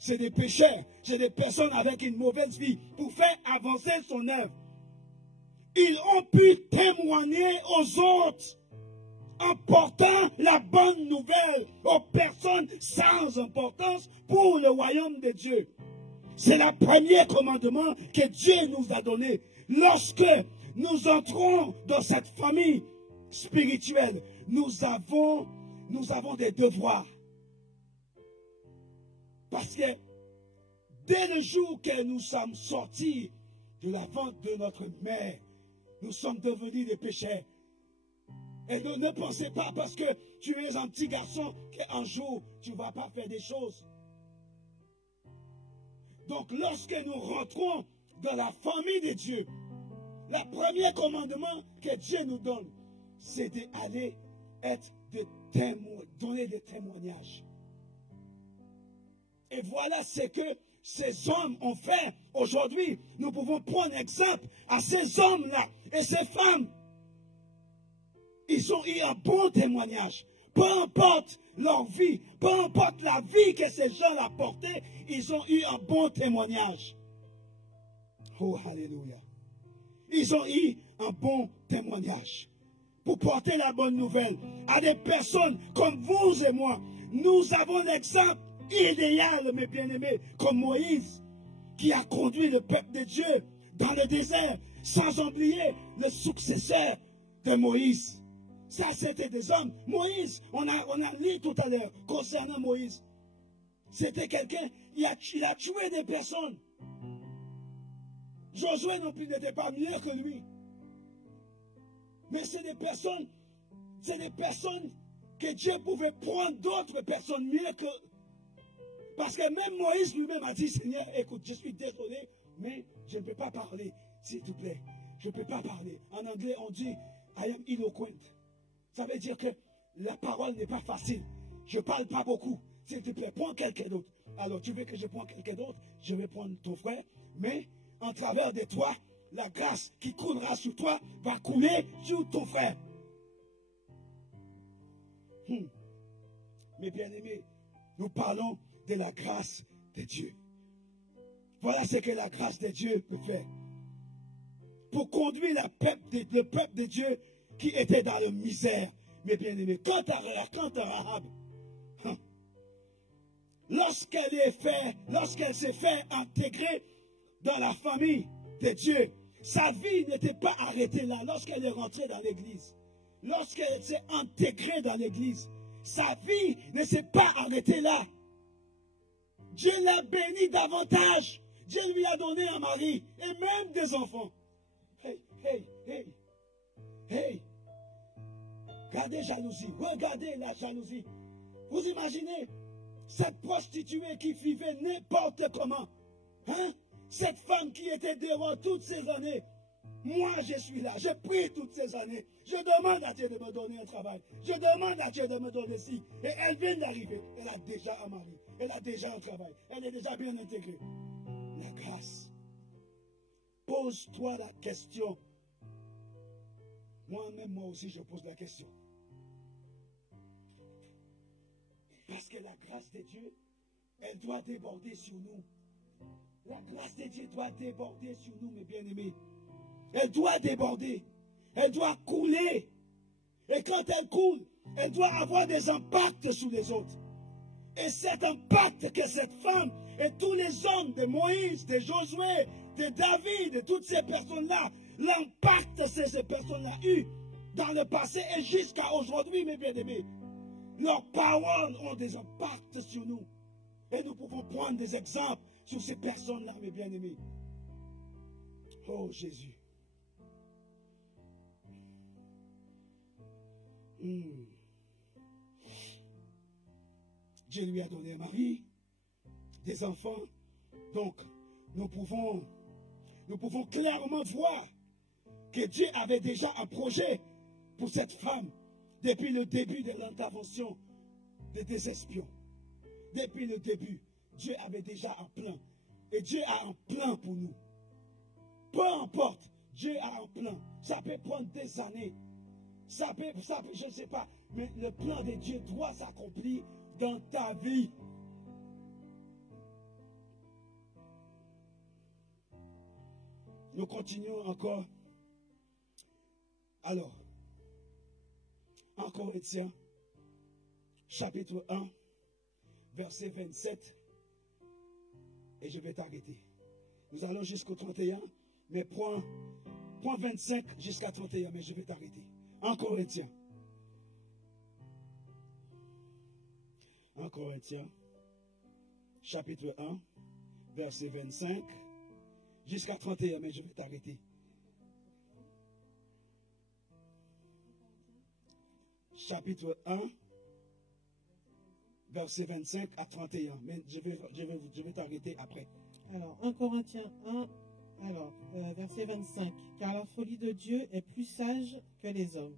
c'est des pécheurs, c'est des personnes avec une mauvaise vie pour faire avancer son œuvre. Ils ont pu témoigner aux autres en portant la bonne nouvelle aux personnes sans importance pour le royaume de Dieu. C'est le premier commandement que Dieu nous a donné. Lorsque nous entrons dans cette famille spirituelle, nous avons des devoirs. Parce que dès le jour que nous sommes sortis de la vente de notre mère, nous sommes devenus des pécheurs. Et ne pensez pas parce que tu es un petit garçon qu'un jour tu ne vas pas faire des choses. Donc lorsque nous rentrons dans la famille de Dieu, le premier commandement que Dieu nous donne, c'est d'aller donner des témoignages. Et voilà ce que ces hommes ont fait. Aujourd'hui, nous pouvons prendre exemple à ces hommes-là et ces femmes. Ils ont eu un bon témoignage. Peu importe leur vie, peu importe la vie que ces gens ont portée, ils ont eu un bon témoignage. Oh, alléluia. Ils ont eu un bon témoignage pour porter la bonne nouvelle à des personnes comme vous et moi. Nous avons l'exemple idéal, mes bien-aimés, comme Moïse, qui a conduit le peuple de Dieu dans le désert, sans oublier le successeur de Moïse. Ça, c'était des hommes. Moïse, on a lu tout à l'heure concernant Moïse. C'était quelqu'un, il a tué des personnes. Josué non plus n'était pas mieux que lui. Mais c'est des personnes que Dieu pouvait prendre d'autres personnes mieux que. Parce que même Moïse lui-même a dit, Seigneur, écoute, je suis désolé, mais je ne peux pas parler, s'il te plaît. Je ne peux pas parler. En anglais, on dit, I am eloquent. Ça veut dire que la parole n'est pas facile. Je ne parle pas beaucoup. S'il te plaît, prends quelqu'un d'autre. Alors, tu veux que je prenne quelqu'un d'autre? Je vais prendre ton frère. Mais, en travers de toi, la grâce qui coulera sur toi va couler sur ton frère. Mes bien-aimés, nous parlons de la grâce de Dieu. Voilà ce que la grâce de Dieu peut faire. Pour conduire le peuple de Dieu qui était dans la misère, mes bien-aimés. Quant à Rahab, lorsqu'elle s'est fait intégrer dans la famille de Dieu, sa vie n'était pas arrêtée là. Lorsqu'elle est rentrée dans l'église, lorsqu'elle s'est intégrée dans l'église, sa vie ne s'est pas arrêtée là. Dieu l'a béni davantage. Dieu lui a donné un mari et même des enfants. Hey. Regardez jalousie. Regardez la jalousie. Vous imaginez cette prostituée qui vivait n'importe comment. Hein? Cette femme qui était devant toutes ces années. Moi, je suis là. Je prie toutes ces années. Je demande à Dieu de me donner un travail. Je demande à Dieu de me donner ci. Et elle vient d'arriver. Elle a déjà un mari. Elle a déjà un travail. Elle est déjà bien intégrée. La grâce. Pose-toi la question. Moi-même, moi aussi, je pose la question. Parce que la grâce de Dieu, elle doit déborder sur nous. La grâce de Dieu doit déborder sur nous, mes bien-aimés. Elle doit déborder. Elle doit couler. Et quand elle coule, elle doit avoir des impacts sur les autres. Et cet impact que cette femme et tous les hommes de Moïse, de Josué, de David, de toutes ces personnes-là, l'impact que ces personnes-là ont eu dans le passé et jusqu'à aujourd'hui, mes bien-aimés. Leurs paroles ont des impacts sur nous. Et nous pouvons prendre des exemples sur ces personnes-là, mes bien-aimés. Oh Jésus. Dieu lui a donné un mari, des enfants. Donc, nous pouvons clairement voir que Dieu avait déjà un projet pour cette femme depuis le début de l'intervention des espions. Depuis le début, Dieu avait déjà un plan. Et Dieu a un plan pour nous. Peu importe, Dieu a un plan. Ça peut prendre des années. Ça peut, je ne sais pas, mais le plan de Dieu doit s'accomplir dans ta vie. Nous continuons encore. Alors, en Corinthiens, chapitre 1, verset 27, et je vais t'arrêter. Nous allons jusqu'au 31, mais prends point 25 jusqu'à 31, mais je vais t'arrêter. En Corinthiens. En Corinthiens, chapitre 1, verset 25 jusqu'à 31, mais je vais t'arrêter. Chapitre 1, verset 25 à 31, mais je vais t'arrêter après. Alors, 1 Corinthiens 1, verset 25. Car la folie de Dieu est plus sage que les hommes,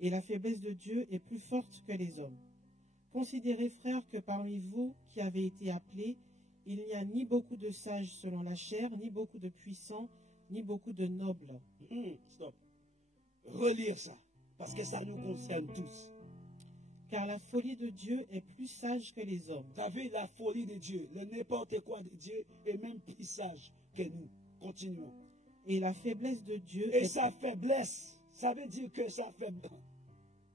et la faiblesse de Dieu est plus forte que les hommes. Considérez, frères, que parmi vous qui avez été appelés, il n'y a ni beaucoup de sages selon la chair, ni beaucoup de puissants, ni beaucoup de nobles. Stop. Relire ça, parce que ça nous concerne tous. Car la folie de Dieu est plus sage que les hommes. Tu as vu la folie de Dieu, le n'importe quoi de Dieu est même plus sage que nous. Continuons. Et la faiblesse de Dieu Et sa faiblesse, ça veut dire que sa faiblesse.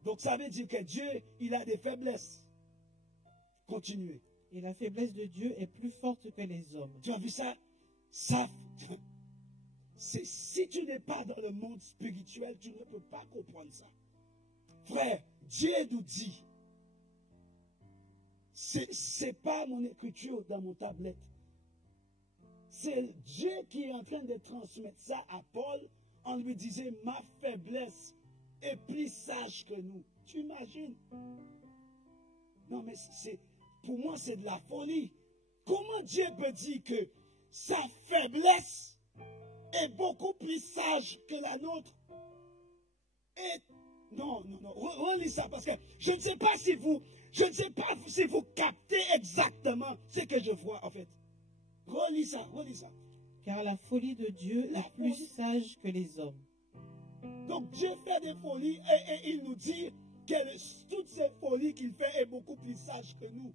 Donc ça veut dire que Dieu, il a des faiblesses. Continuez. Et la faiblesse de Dieu est plus forte que les hommes. Tu as vu ça? Si tu n'es pas dans le monde spirituel, tu ne peux pas comprendre ça. Frère, Dieu nous dit, c'est pas mon écriture dans mon tablette. C'est Dieu qui est en train de transmettre ça à Paul en lui disant, ma faiblesse est plus sage que nous. Tu imagines? Non, mais pour moi, c'est de la folie. Comment Dieu peut dire que sa faiblesse est beaucoup plus sage que la nôtre? Non. Relis ça parce que je ne sais pas si vous captez exactement ce que je vois en fait. Relis ça. Car la folie de Dieu est plus sage que les hommes. Donc Dieu fait des folies et il nous dit que toutes ces folies qu'il fait est beaucoup plus sage que nous.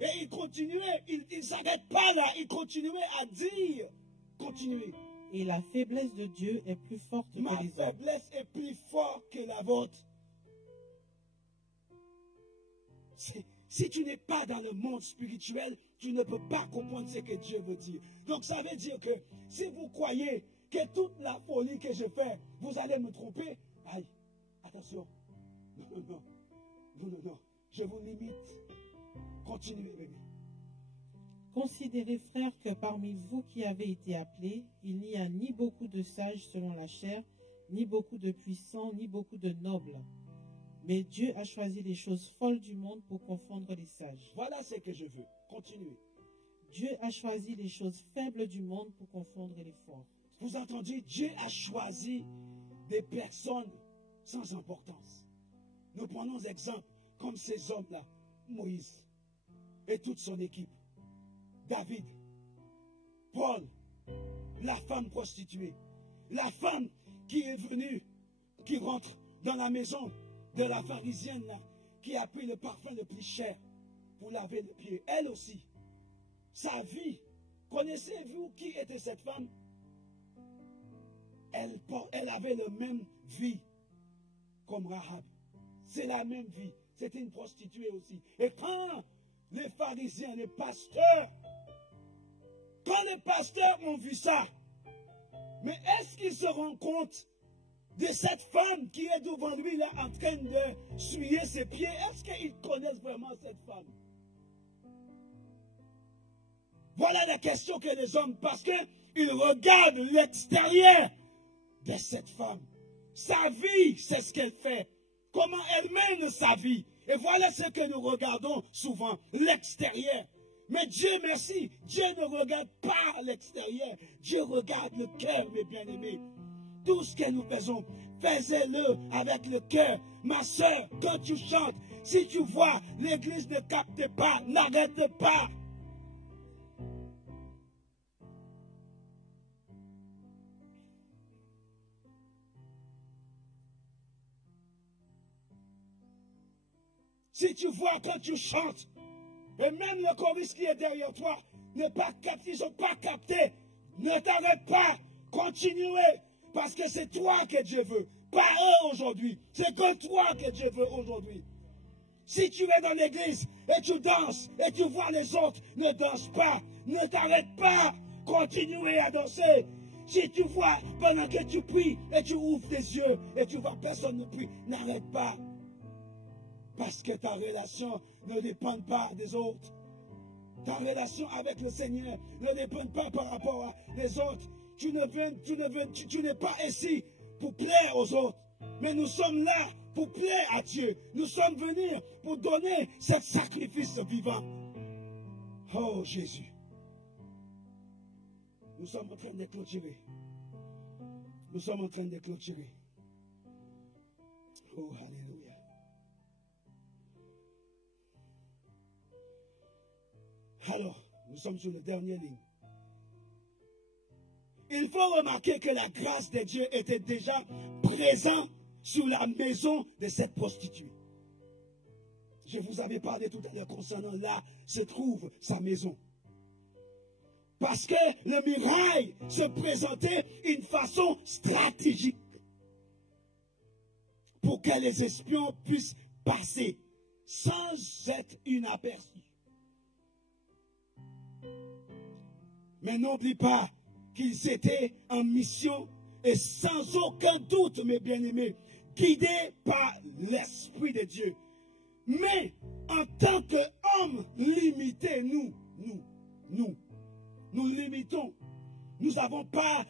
Et il continuait, il ne s'arrête pas là, il continuait à dire, continuez. Et la faiblesse de Dieu est plus forte que les hommes. Ma faiblesse est plus forte que la vôtre. Si tu n'es pas dans le monde spirituel, tu ne peux pas comprendre ce que Dieu veut dire. Donc ça veut dire que si vous croyez que toute la folie que je fais, vous allez me tromper, aïe, attention. Non. Je vous limite. Continuez, bébé. Considérez, frères, que parmi vous qui avez été appelés, il n'y a ni beaucoup de sages selon la chair, ni beaucoup de puissants, ni beaucoup de nobles. Mais Dieu a choisi les choses folles du monde pour confondre les sages. Voilà ce que je veux. Continuez. Dieu a choisi les choses faibles du monde pour confondre les forts. Vous entendez? Dieu a choisi des personnes sans importance. Nous prenons exemple comme ces hommes-là, Moïse et toute son équipe, David, Paul, la femme prostituée, la femme qui est venue, qui rentre dans la maison de la pharisienne là, qui a pris le parfum le plus cher pour laver les pieds. Elle aussi, sa vie. Connaissez-vous qui était cette femme? Elle avait la même vie comme Rahab. C'est la même vie. C'était une prostituée aussi. Et quand les pharisiens, les pasteurs ont vu ça, mais est-ce qu'ils se rendent compte de cette femme qui est devant lui là en train de souiller ses pieds? Est-ce qu'ils connaissent vraiment cette femme? Voilà la question que les hommes, parce qu'ils regardent l'extérieur de cette femme. Sa vie, c'est ce qu'elle fait. Comment elle mène sa vie. Et voilà ce que nous regardons souvent, l'extérieur. Mais Dieu merci, Dieu ne regarde pas l'extérieur. Dieu regarde le cœur, mes bien-aimés. Tout ce que nous faisons, fais-le avec le cœur. Ma soeur, quand tu chantes, si tu vois l'église ne capte pas, n'arrête pas. Si tu vois quand tu chantes, et même le choriste qui est derrière toi n'est pas capté, ils ne sont pas captés, ne t'arrête pas, continuez, parce que c'est toi que Dieu veut, pas eux aujourd'hui, c'est que toi que Dieu veut aujourd'hui. Si tu es dans l'église et tu danses et tu vois les autres ne dansent pas, ne t'arrête pas, continuez à danser. Si tu vois, pendant que tu pries et tu ouvres tes yeux et tu vois personne ne prie, n'arrête pas. Parce que ta relation ne dépend pas des autres. Ta relation avec le Seigneur ne dépend pas par rapport à les autres. Tu n'es pas ici pour plaire aux autres. Mais nous sommes là pour plaire à Dieu. Nous sommes venus pour donner ce sacrifice vivant. Oh Jésus. Nous sommes en train de clôturer. Nous sommes en train de clôturer. Oh, alléluia. Alors, nous sommes sur les dernières lignes. Il faut remarquer que la grâce de Dieu était déjà présente sur la maison de cette prostituée. Je vous avais parlé tout à l'heure concernant là se trouve sa maison. Parce que le mirail se présentait d'une façon stratégique pour que les espions puissent passer sans être inaperçus. Mais n'oublie pas qu'ils étaient en mission et sans aucun doute, mes bien-aimés, guidés par l'Esprit de Dieu. Mais en tant qu'hommes limités, nous limitons. Nous n'avons pas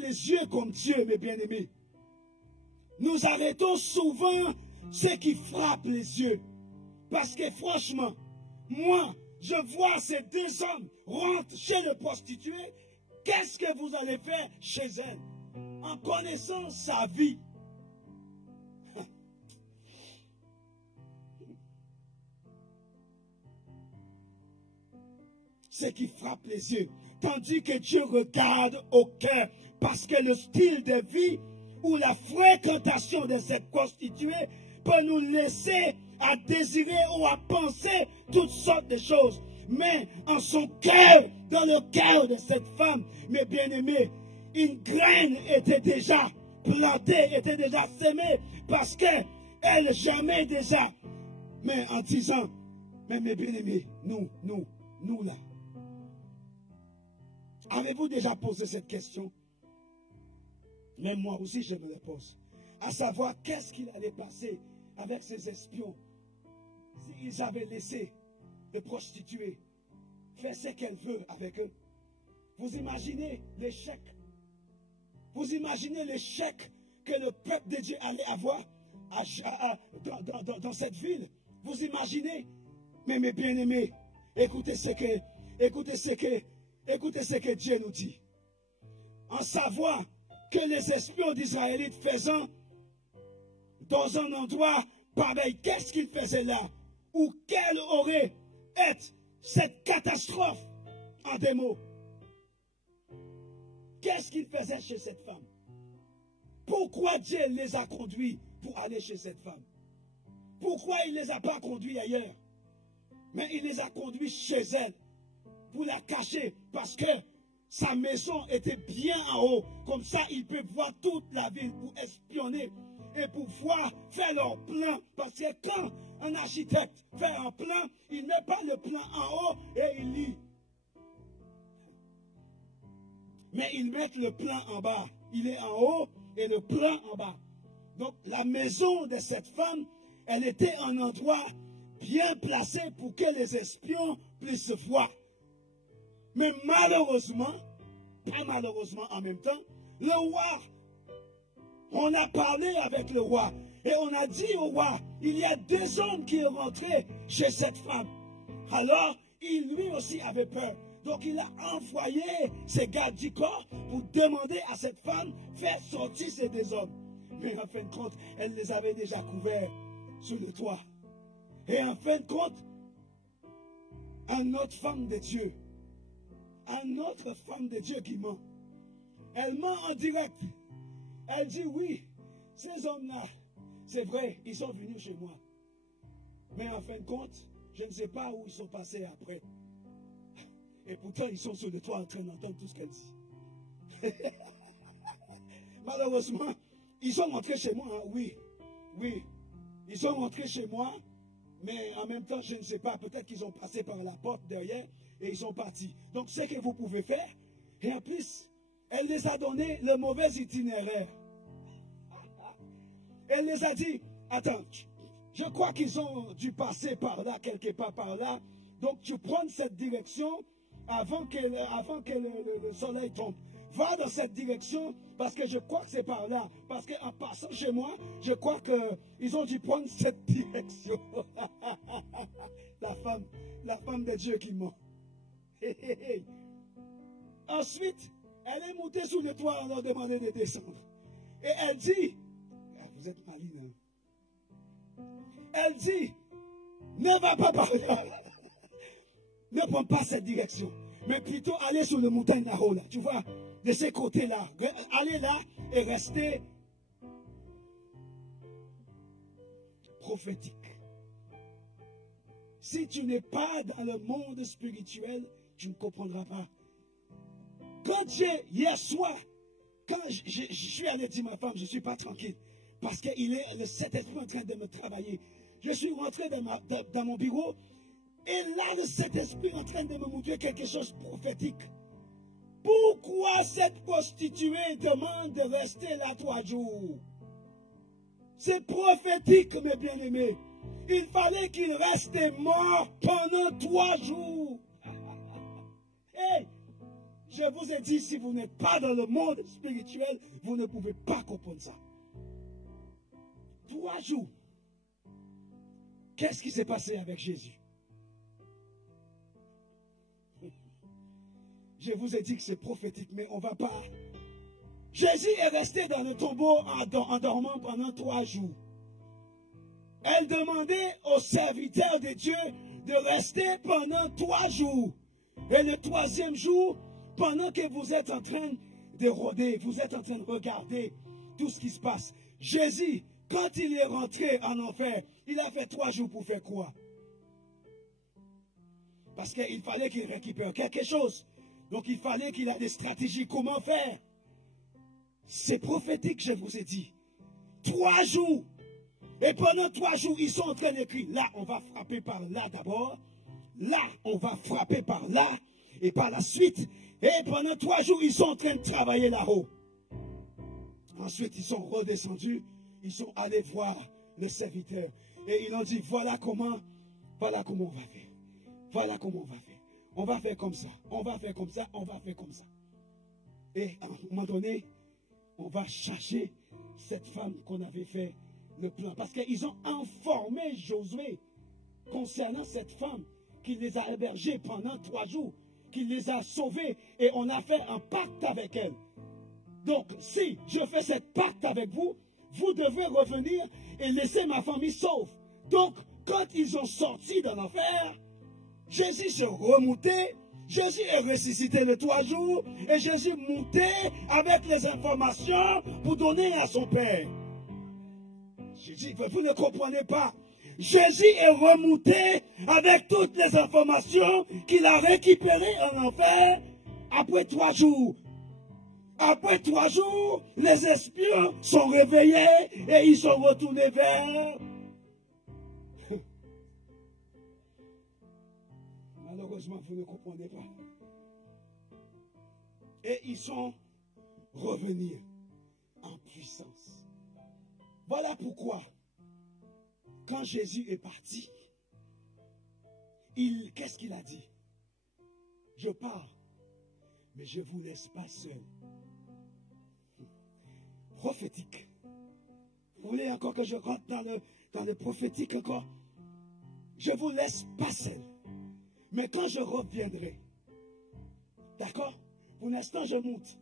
les yeux comme Dieu, mes bien-aimés. Nous arrêtons souvent ce qui frappe les yeux. Parce que franchement, moi, je vois ces deux hommes rentrent chez le prostitué. Qu'est-ce que vous allez faire chez elle? En connaissant sa vie. Ce qui frappe les yeux. Tandis que Dieu regarde au cœur. Parce que le style de vie ou la fréquentation de cette prostituée peut nous laisser à désirer ou à penser toutes sortes de choses. Mais en son cœur, dans le cœur de cette femme, mes bien-aimés, une graine était déjà plantée, était déjà semée, parce qu'elle jamais déjà, mais en disant, mais mes bien-aimés, nous là, avez-vous déjà posé cette question? Même moi aussi je me la pose. À savoir, qu'est-ce qu'il allait passer avec ces espions s'ils avaient laissé les prostituées faire ce qu'elle veut avec eux? Vous imaginez l'échec? Vous imaginez l'échec que le peuple de Dieu allait avoir dans cette ville? Vous imaginez? Mais mes bien-aimés, écoutez ce que Dieu nous dit. En savoir que les espions d'Israélites faisant dans un endroit pareil, qu'est-ce qu'ils faisaient là? Ou quelle aurait été cette catastrophe en des mots? Qu'est-ce qu'ils faisaient chez cette femme? Pourquoi Dieu les a conduits pour aller chez cette femme? Pourquoi il ne les a pas conduits ailleurs? Mais il les a conduits chez elle pour la cacher parce que sa maison était bien en haut. Comme ça, ils peuvent voir toute la ville pour espionner et pour voir faire leur plan. Parce que quand un architecte fait un plan, il ne met pas le plan en haut et il lit. Mais il met le plan en bas. Il est en haut et le plan en bas. Donc la maison de cette femme, elle était un endroit bien placé pour que les espions puissent voir. Mais malheureusement, pas malheureusement en même temps, le roi, on a parlé avec le roi et on a dit au roi, il y a deux hommes qui sont rentrés chez cette femme. Alors, il lui aussi avait peur. Donc il a envoyé ses gardes du corps pour demander à cette femme de faire sortir ces deux hommes. Mais en fin de compte, elle les avait déjà couverts sur le toit. Et en fin de compte, une autre femme de Dieu, une autre femme de Dieu qui ment. Elle ment en direct. Elle dit oui, ces hommes-là, c'est vrai, ils sont venus chez moi. Mais en fin de compte, je ne sais pas où ils sont passés après. Et pourtant, ils sont sur le toit en train d'entendre tout ce qu'elle dit. Malheureusement, ils sont rentrés chez moi, hein? Oui. Ils sont rentrés chez moi, mais en même temps, je ne sais pas, peut-être qu'ils ont passé par la porte derrière et ils sont partis. Donc, c'est ce que vous pouvez faire. Et en plus, Elle les a donné le mauvais itinéraire. Elle les a dit, attends, je crois qu'ils ont dû passer par là, quelque part par là. Donc tu prends cette direction avant que le soleil tombe. Va dans cette direction parce que je crois que c'est par là. Parce qu'en passant chez moi, je crois qu'ils ont dû prendre cette direction. la femme de Dieu qui ment. Ensuite, elle est montée sur le toit, on leur demandait de descendre. Et elle dit, vous êtes maline, hein? Elle dit, ne va pas par là. Ne prends pas cette direction. Mais plutôt aller sur le montagne là-haut, là. Tu vois, de ces côtés-là. Allez là et restez prophétique. Si tu n'es pas dans le monde spirituel, tu ne comprendras pas. Quand hier soir, quand je suis allé dire à ma femme, je ne suis pas tranquille. Parce que le Saint-Esprit est en train de me travailler. Je suis rentré dans mon bureau. Et là, le Saint-Esprit est en train de me montrer quelque chose de prophétique. Pourquoi cette prostituée demande de rester là 3 jours? C'est prophétique, mes bien-aimés. Il fallait qu'il reste mort pendant 3 jours. Hey, je vous ai dit, si vous n'êtes pas dans le monde spirituel, vous ne pouvez pas comprendre ça. 3 jours. Qu'est-ce qui s'est passé avec Jésus? Je vous ai dit que c'est prophétique, mais on ne va pas. Jésus est resté dans le tombeau en dormant pendant 3 jours. Elle demandait aux serviteurs de Dieu de rester pendant 3 jours. Et le 3e jour, pendant que vous êtes en train de rôder, vous êtes en train de regarder tout ce qui se passe. Jésus, quand il est rentré en enfer, il a fait 3 jours pour faire quoi? Parce qu'il fallait qu'il récupère quelque chose. Donc il fallait qu'il ait des stratégies. Comment faire? C'est prophétique, je vous ai dit. 3 jours. Et pendant 3 jours, ils sont en train d'écrire. Là, on va frapper par là d'abord. Là, on va frapper par là. Et par la suite. Et pendant 3 jours, ils sont en train de travailler là-haut. Ensuite, ils sont redescendus. Ils sont allés voir les serviteurs. Et ils ont dit, voilà comment on va faire. Voilà comment on va faire. On va faire comme ça, on va faire comme ça, on va faire comme ça. Et à un moment donné, on va chercher cette femme qu'on avait fait le plan. Parce qu'ils ont informé Josué concernant cette femme qui les a hébergés pendant 3 jours, qui les a sauvés et on a fait un pacte avec elle. Donc, si je fais cette pacte avec vous, vous devez revenir et laisser ma famille sauve. Donc, quand ils ont sorti de l'enfer, Jésus se remontait, Jésus est ressuscité le 3 jours, et Jésus montait avec les informations pour donner à son Père. Jésus, vous ne comprenez pas. Jésus est remonté avec toutes les informations qu'il a récupérées en enfer après 3 jours. Après 3 jours, les espions sont réveillés et ils sont retournés vers... Malheureusement, vous ne comprenez pas. Et ils sont revenus en puissance. Voilà pourquoi, quand Jésus est parti, qu'est-ce qu'il a dit? Je pars, mais je ne vous laisse pas seul. Prophétique. Vous voulez encore que je rentre dans le prophétique encore? Je ne vous laisse pas seul. Mais quand je reviendrai, d'accord? Pour l'instant, je monte.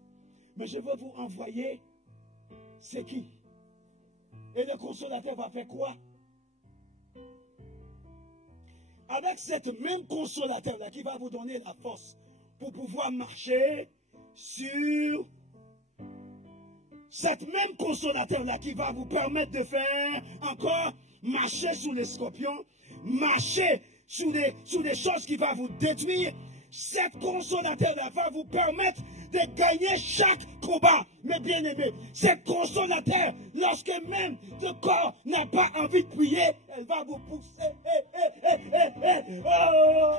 Mais je veux vous envoyer, c'est qui? Et le consolateur va faire quoi? Avec cette même consolateur-là qui va vous donner la force pour pouvoir marcher sur cette même consolateur-là qui va vous permettre de faire encore marcher sous les scorpions, marcher sur des choses qui vont vous détruire. Cette consolateur-là va vous permettre de gagner chaque combat. Mes bien-aimés, cette consolateur, lorsque même le corps n'a pas envie de prier, elle va vous pousser. Oh!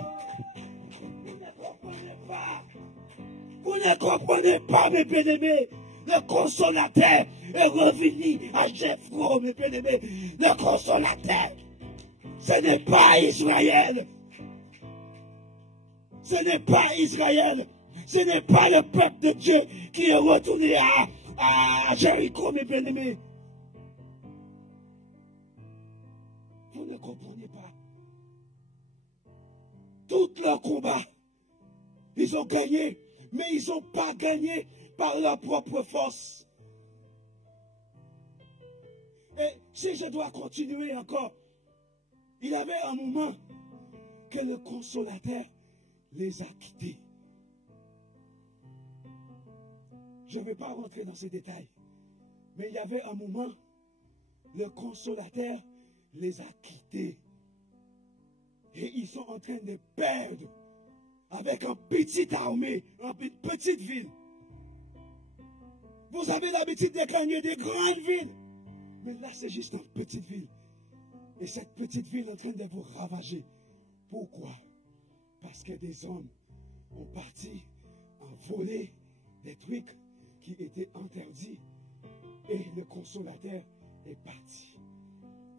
Vous ne comprenez pas. Vous ne comprenez pas, mes bien-aimés. Le consolateur est revenu à Jéphro, mes bien-aimés. Le consolateur, ce n'est pas Israël. Ce n'est pas Israël. Ce n'est pas le peuple de Dieu qui est retourné à Jéricho, mes bien-aimés. Vous ne comprenez pas. Tout leur combat, ils ont gagné, mais ils n'ont pas gagné par leur propre force. Et si je dois continuer encore, il y avait un moment que le consolateur les a quittés. Je ne vais pas rentrer dans ces détails, mais il y avait un moment, le consolateur les a quittés. Et ils sont en train de perdre avec une petite armée, une petite ville. Vous avez l'habitude de gagner des grandes villes. Mais là, c'est juste une petite ville. Et cette petite ville est en train de vous ravager. Pourquoi? Parce que des hommes ont parti en voler des trucs qui étaient interdits. Et le consolateur est parti.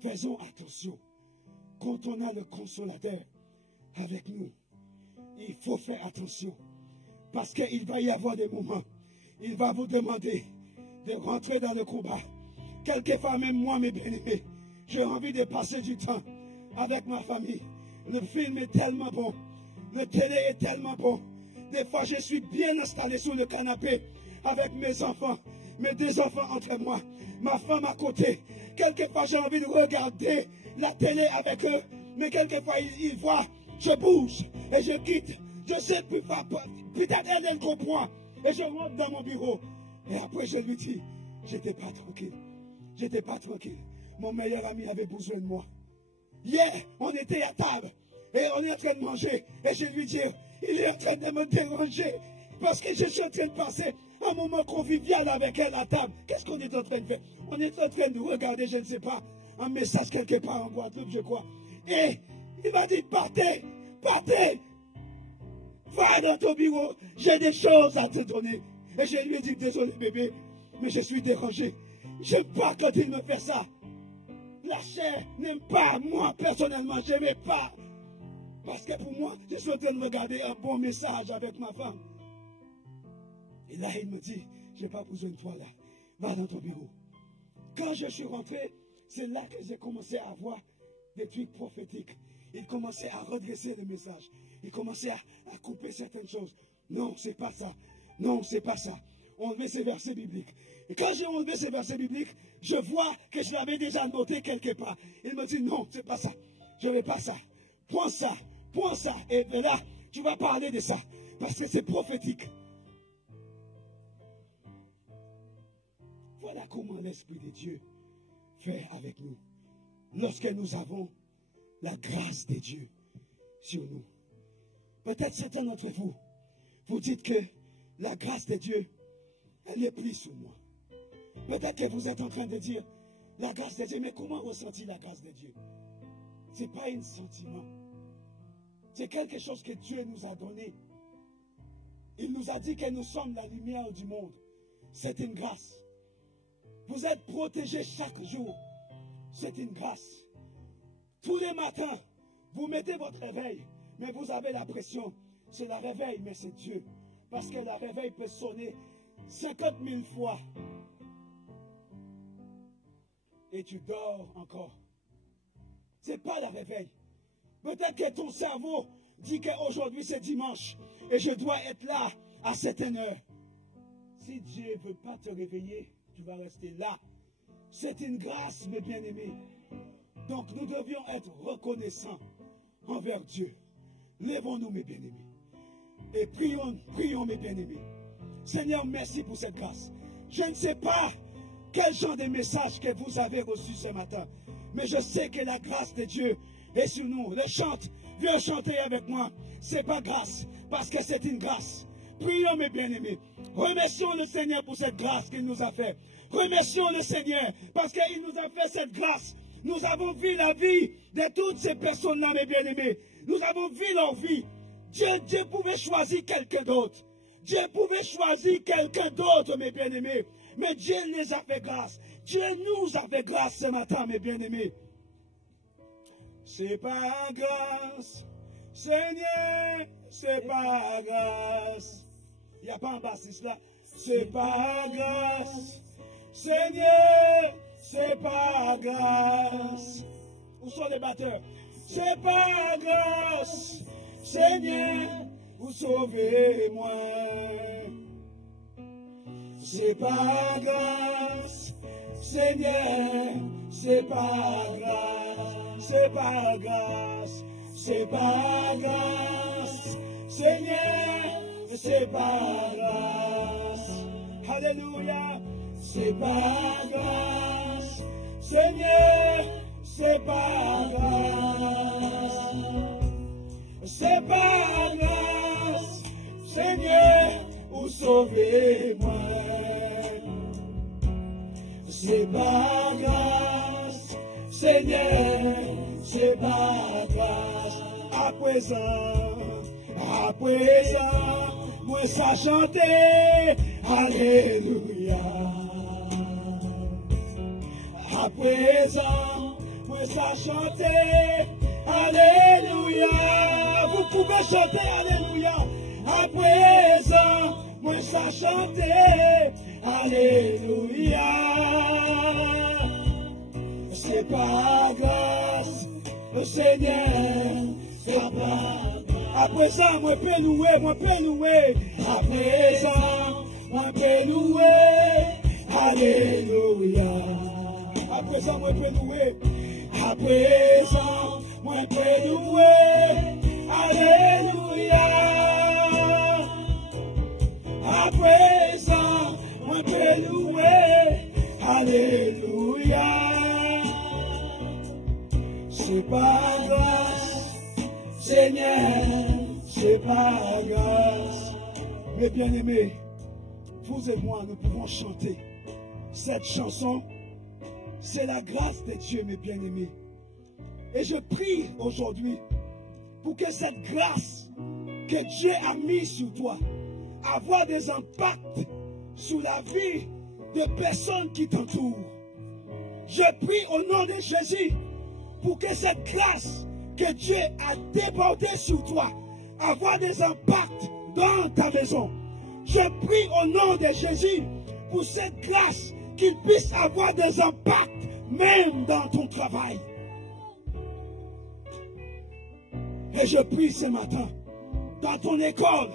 Faisons attention. Quand on a le consolateur avec nous, il faut faire attention. Parce qu'il va y avoir des moments, il va vous demander de rentrer dans le combat. Quelquefois, même moi, mes bien-aimés, j'ai envie de passer du temps avec ma famille. Le film est tellement bon. Le télé est tellement bon. Des fois, je suis bien installé sur le canapé avec mes enfants, mes deux enfants entre moi, ma femme à côté. Quelquefois, j'ai envie de regarder la télé avec eux, mais quelquefois, ils voient, je bouge et je quitte. Je sais plus, peut-être elle comprend. Et je rentre dans mon bureau. Et après, je lui dis, j'étais pas tranquille. J'étais pas tranquille. Mon meilleur ami avait besoin de moi. Hier, on était à table et on est en train de manger. Et je lui dis, il est en train de me déranger parce que je suis en train de passer un moment convivial avec elle à table. Qu'est-ce qu'on est en train de faire? On est en train de regarder, je ne sais pas, un message quelque part en Guadeloupe, je crois. Et il m'a dit, partez, partez. Va dans ton bureau, j'ai des choses à te donner. Et je lui ai dit, désolé bébé, mais je suis dérangé. Je n'aime pas quand il me fait ça. La chair n'aime pas, moi personnellement, je n'aime pas. Parce que pour moi, je suis en train de regarder un bon message avec ma femme. Et là, il me dit, je n'ai pas besoin de toi là. Va dans ton bureau. Quand je suis rentré, c'est là que j'ai commencé à voir des trucs prophétiques. Il commençait à redresser le message. Il commençait à couper certaines choses. Non, c'est pas ça. Non, c'est pas ça. Enlever ces versets bibliques. Et quand j'ai enlevé ces versets bibliques, je vois que je l'avais déjà noté quelque part. Il me dit, non, c'est pas ça. Je ne veux pas ça. Prends ça. Prends ça. Et là, tu vas parler de ça. Parce que c'est prophétique. Voilà comment l'Esprit de Dieu fait avec nous. Lorsque nous avons la grâce de Dieu sur nous. Peut-être certains d'entre vous, vous dites que la grâce de Dieu, elle est prise sur moi. Peut-être que vous êtes en train de dire, la grâce de Dieu, mais comment ressentir la grâce de Dieu? Ce n'est pas un sentiment. C'est quelque chose que Dieu nous a donné. Il nous a dit que nous sommes la lumière du monde. C'est une grâce. Vous êtes protégés chaque jour. C'est une grâce. Tous les matins, vous mettez votre réveil, mais vous avez la pression. C'est la réveil, mais c'est Dieu. Parce que la réveil peut sonner 50 000 fois. Et tu dors encore. Ce n'est pas la réveil. Peut-être que ton cerveau dit qu'aujourd'hui c'est dimanche et je dois être là à certaine heure. Si Dieu ne veut pas te réveiller, tu vas rester là. C'est une grâce, mes bien-aimés. Donc nous devions être reconnaissants envers Dieu. Lèvons-nous, mes bien-aimés. Et prions, prions, mes bien-aimés. Seigneur, merci pour cette grâce. Je ne sais pas quel genre de message que vous avez reçu ce matin. Mais je sais que la grâce de Dieu est sur nous. Le chante, viens chanter avec moi. C'est pas grâce, parce que c'est une grâce. Prions, mes bien-aimés. Remercions le Seigneur pour cette grâce qu'il nous a fait. Remercions le Seigneur parce qu'il nous a fait cette grâce. Nous avons vu la vie de toutes ces personnes-là, mes bien-aimés. Nous avons vu leur vie. Dieu pouvait choisir quelqu'un d'autre. Dieu pouvait choisir quelqu'un d'autre, mes bien-aimés. Mais Dieu les a fait grâce. Dieu nous a fait grâce ce matin, mes bien-aimés. C'est par grâce, Seigneur, c'est par grâce. Il n'y a pas un bassiste là. C'est par grâce, Seigneur, c'est par grâce. Où sont les batteurs? C'est par grâce, Seigneur, vous sauvez-moi. C'est par grâce, Seigneur, c'est par grâce, c'est par grâce, c'est par grâce, Seigneur, c'est par grâce. Alléluia, c'est par grâce, Seigneur, c'est par grâce. C'est par grâce, Seigneur, vous sauvez-moi. C'est par grâce, Seigneur, c'est par grâce. À présent, moi ça chanter, alléluia. À présent, moi ça chanter, alléluia. Vous pouvez chanter, alléluia. À présent, moi ça chanter, alléluia. C'est par grâce, le Seigneur, c'est par grâce. À présent, moi peux louer, moi peux louer. À présent, moi peux louer, alléluia. À présent, moi peux louer. À présent, moi peux louer, alléluia. À présent, moi peux louer, alléluia. C'est pas grâce, Seigneur, c'est pas grâce. Mes bien-aimés, vous et moi, nous pouvons chanter cette chanson. C'est la grâce de Dieu, mes bien-aimés. Et je prie aujourd'hui pour que cette grâce que Dieu a mise sur toi avoir des impacts sur la vie des personnes qui t'entourent. Je prie au nom de Jésus pour que cette grâce que Dieu a débordée sur toi avoir des impacts dans ta maison. Je prie au nom de Jésus pour cette grâce qu'il puisse avoir des impacts même dans ton travail. Et je prie ce matin, dans ton école,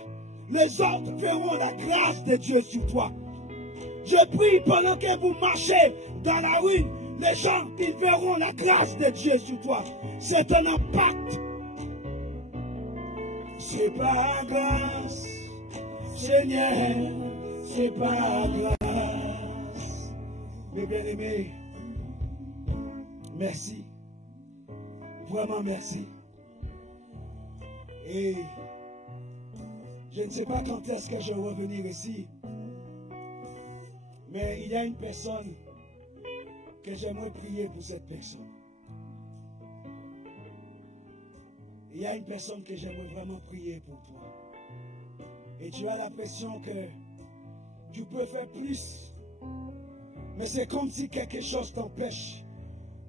les autres verront la grâce de Dieu sur toi. Je prie pendant que vous marchez dans la rue, les gens, ils verront la grâce de Dieu sur toi. C'est un impact. C'est par grâce, Seigneur, c'est par grâce. Mes bien-aimés, merci. Vraiment merci. Et je ne sais pas quand est-ce que je vais revenir ici, mais il y a une personne que j'aimerais prier pour cette personne. Il y a une personne que j'aimerais vraiment prier pour toi. Et tu as l'impression que tu peux faire plus, mais c'est comme si quelque chose t'empêche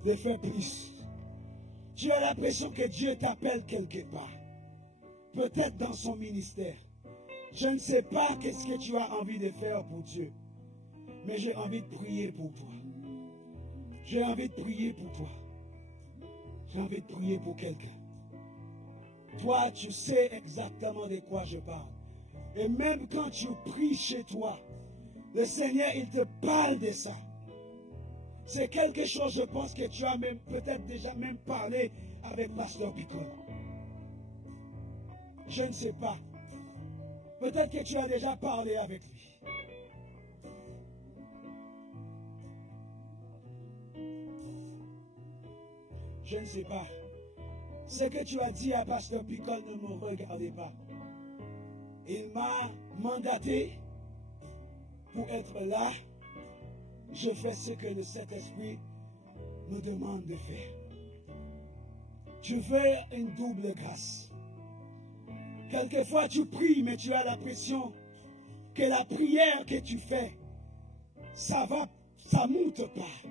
de faire plus. Tu as l'impression que Dieu t'appelle quelque part. Peut-être dans son ministère. Je ne sais pas qu'est-ce que tu as envie de faire pour Dieu. Mais j'ai envie de prier pour toi. J'ai envie de prier pour toi. J'ai envie de prier pour quelqu'un. Toi, tu sais exactement de quoi je parle. Et même quand tu pries chez toi, le Seigneur, il te parle de ça. C'est quelque chose, je pense, que tu as même peut-être déjà même parlé avec Pasteur Picole. Je ne sais pas. Peut-être que tu as déjà parlé avec lui. Je ne sais pas. Ce que tu as dit à Pasteur Picole, ne me regardez pas. Il m'a mandaté pour être là. Je fais ce que le Saint-Esprit nous demande de faire. Tu veux une double grâce. Quelquefois tu pries, mais tu as l'impression que la prière que tu fais, ça monte pas.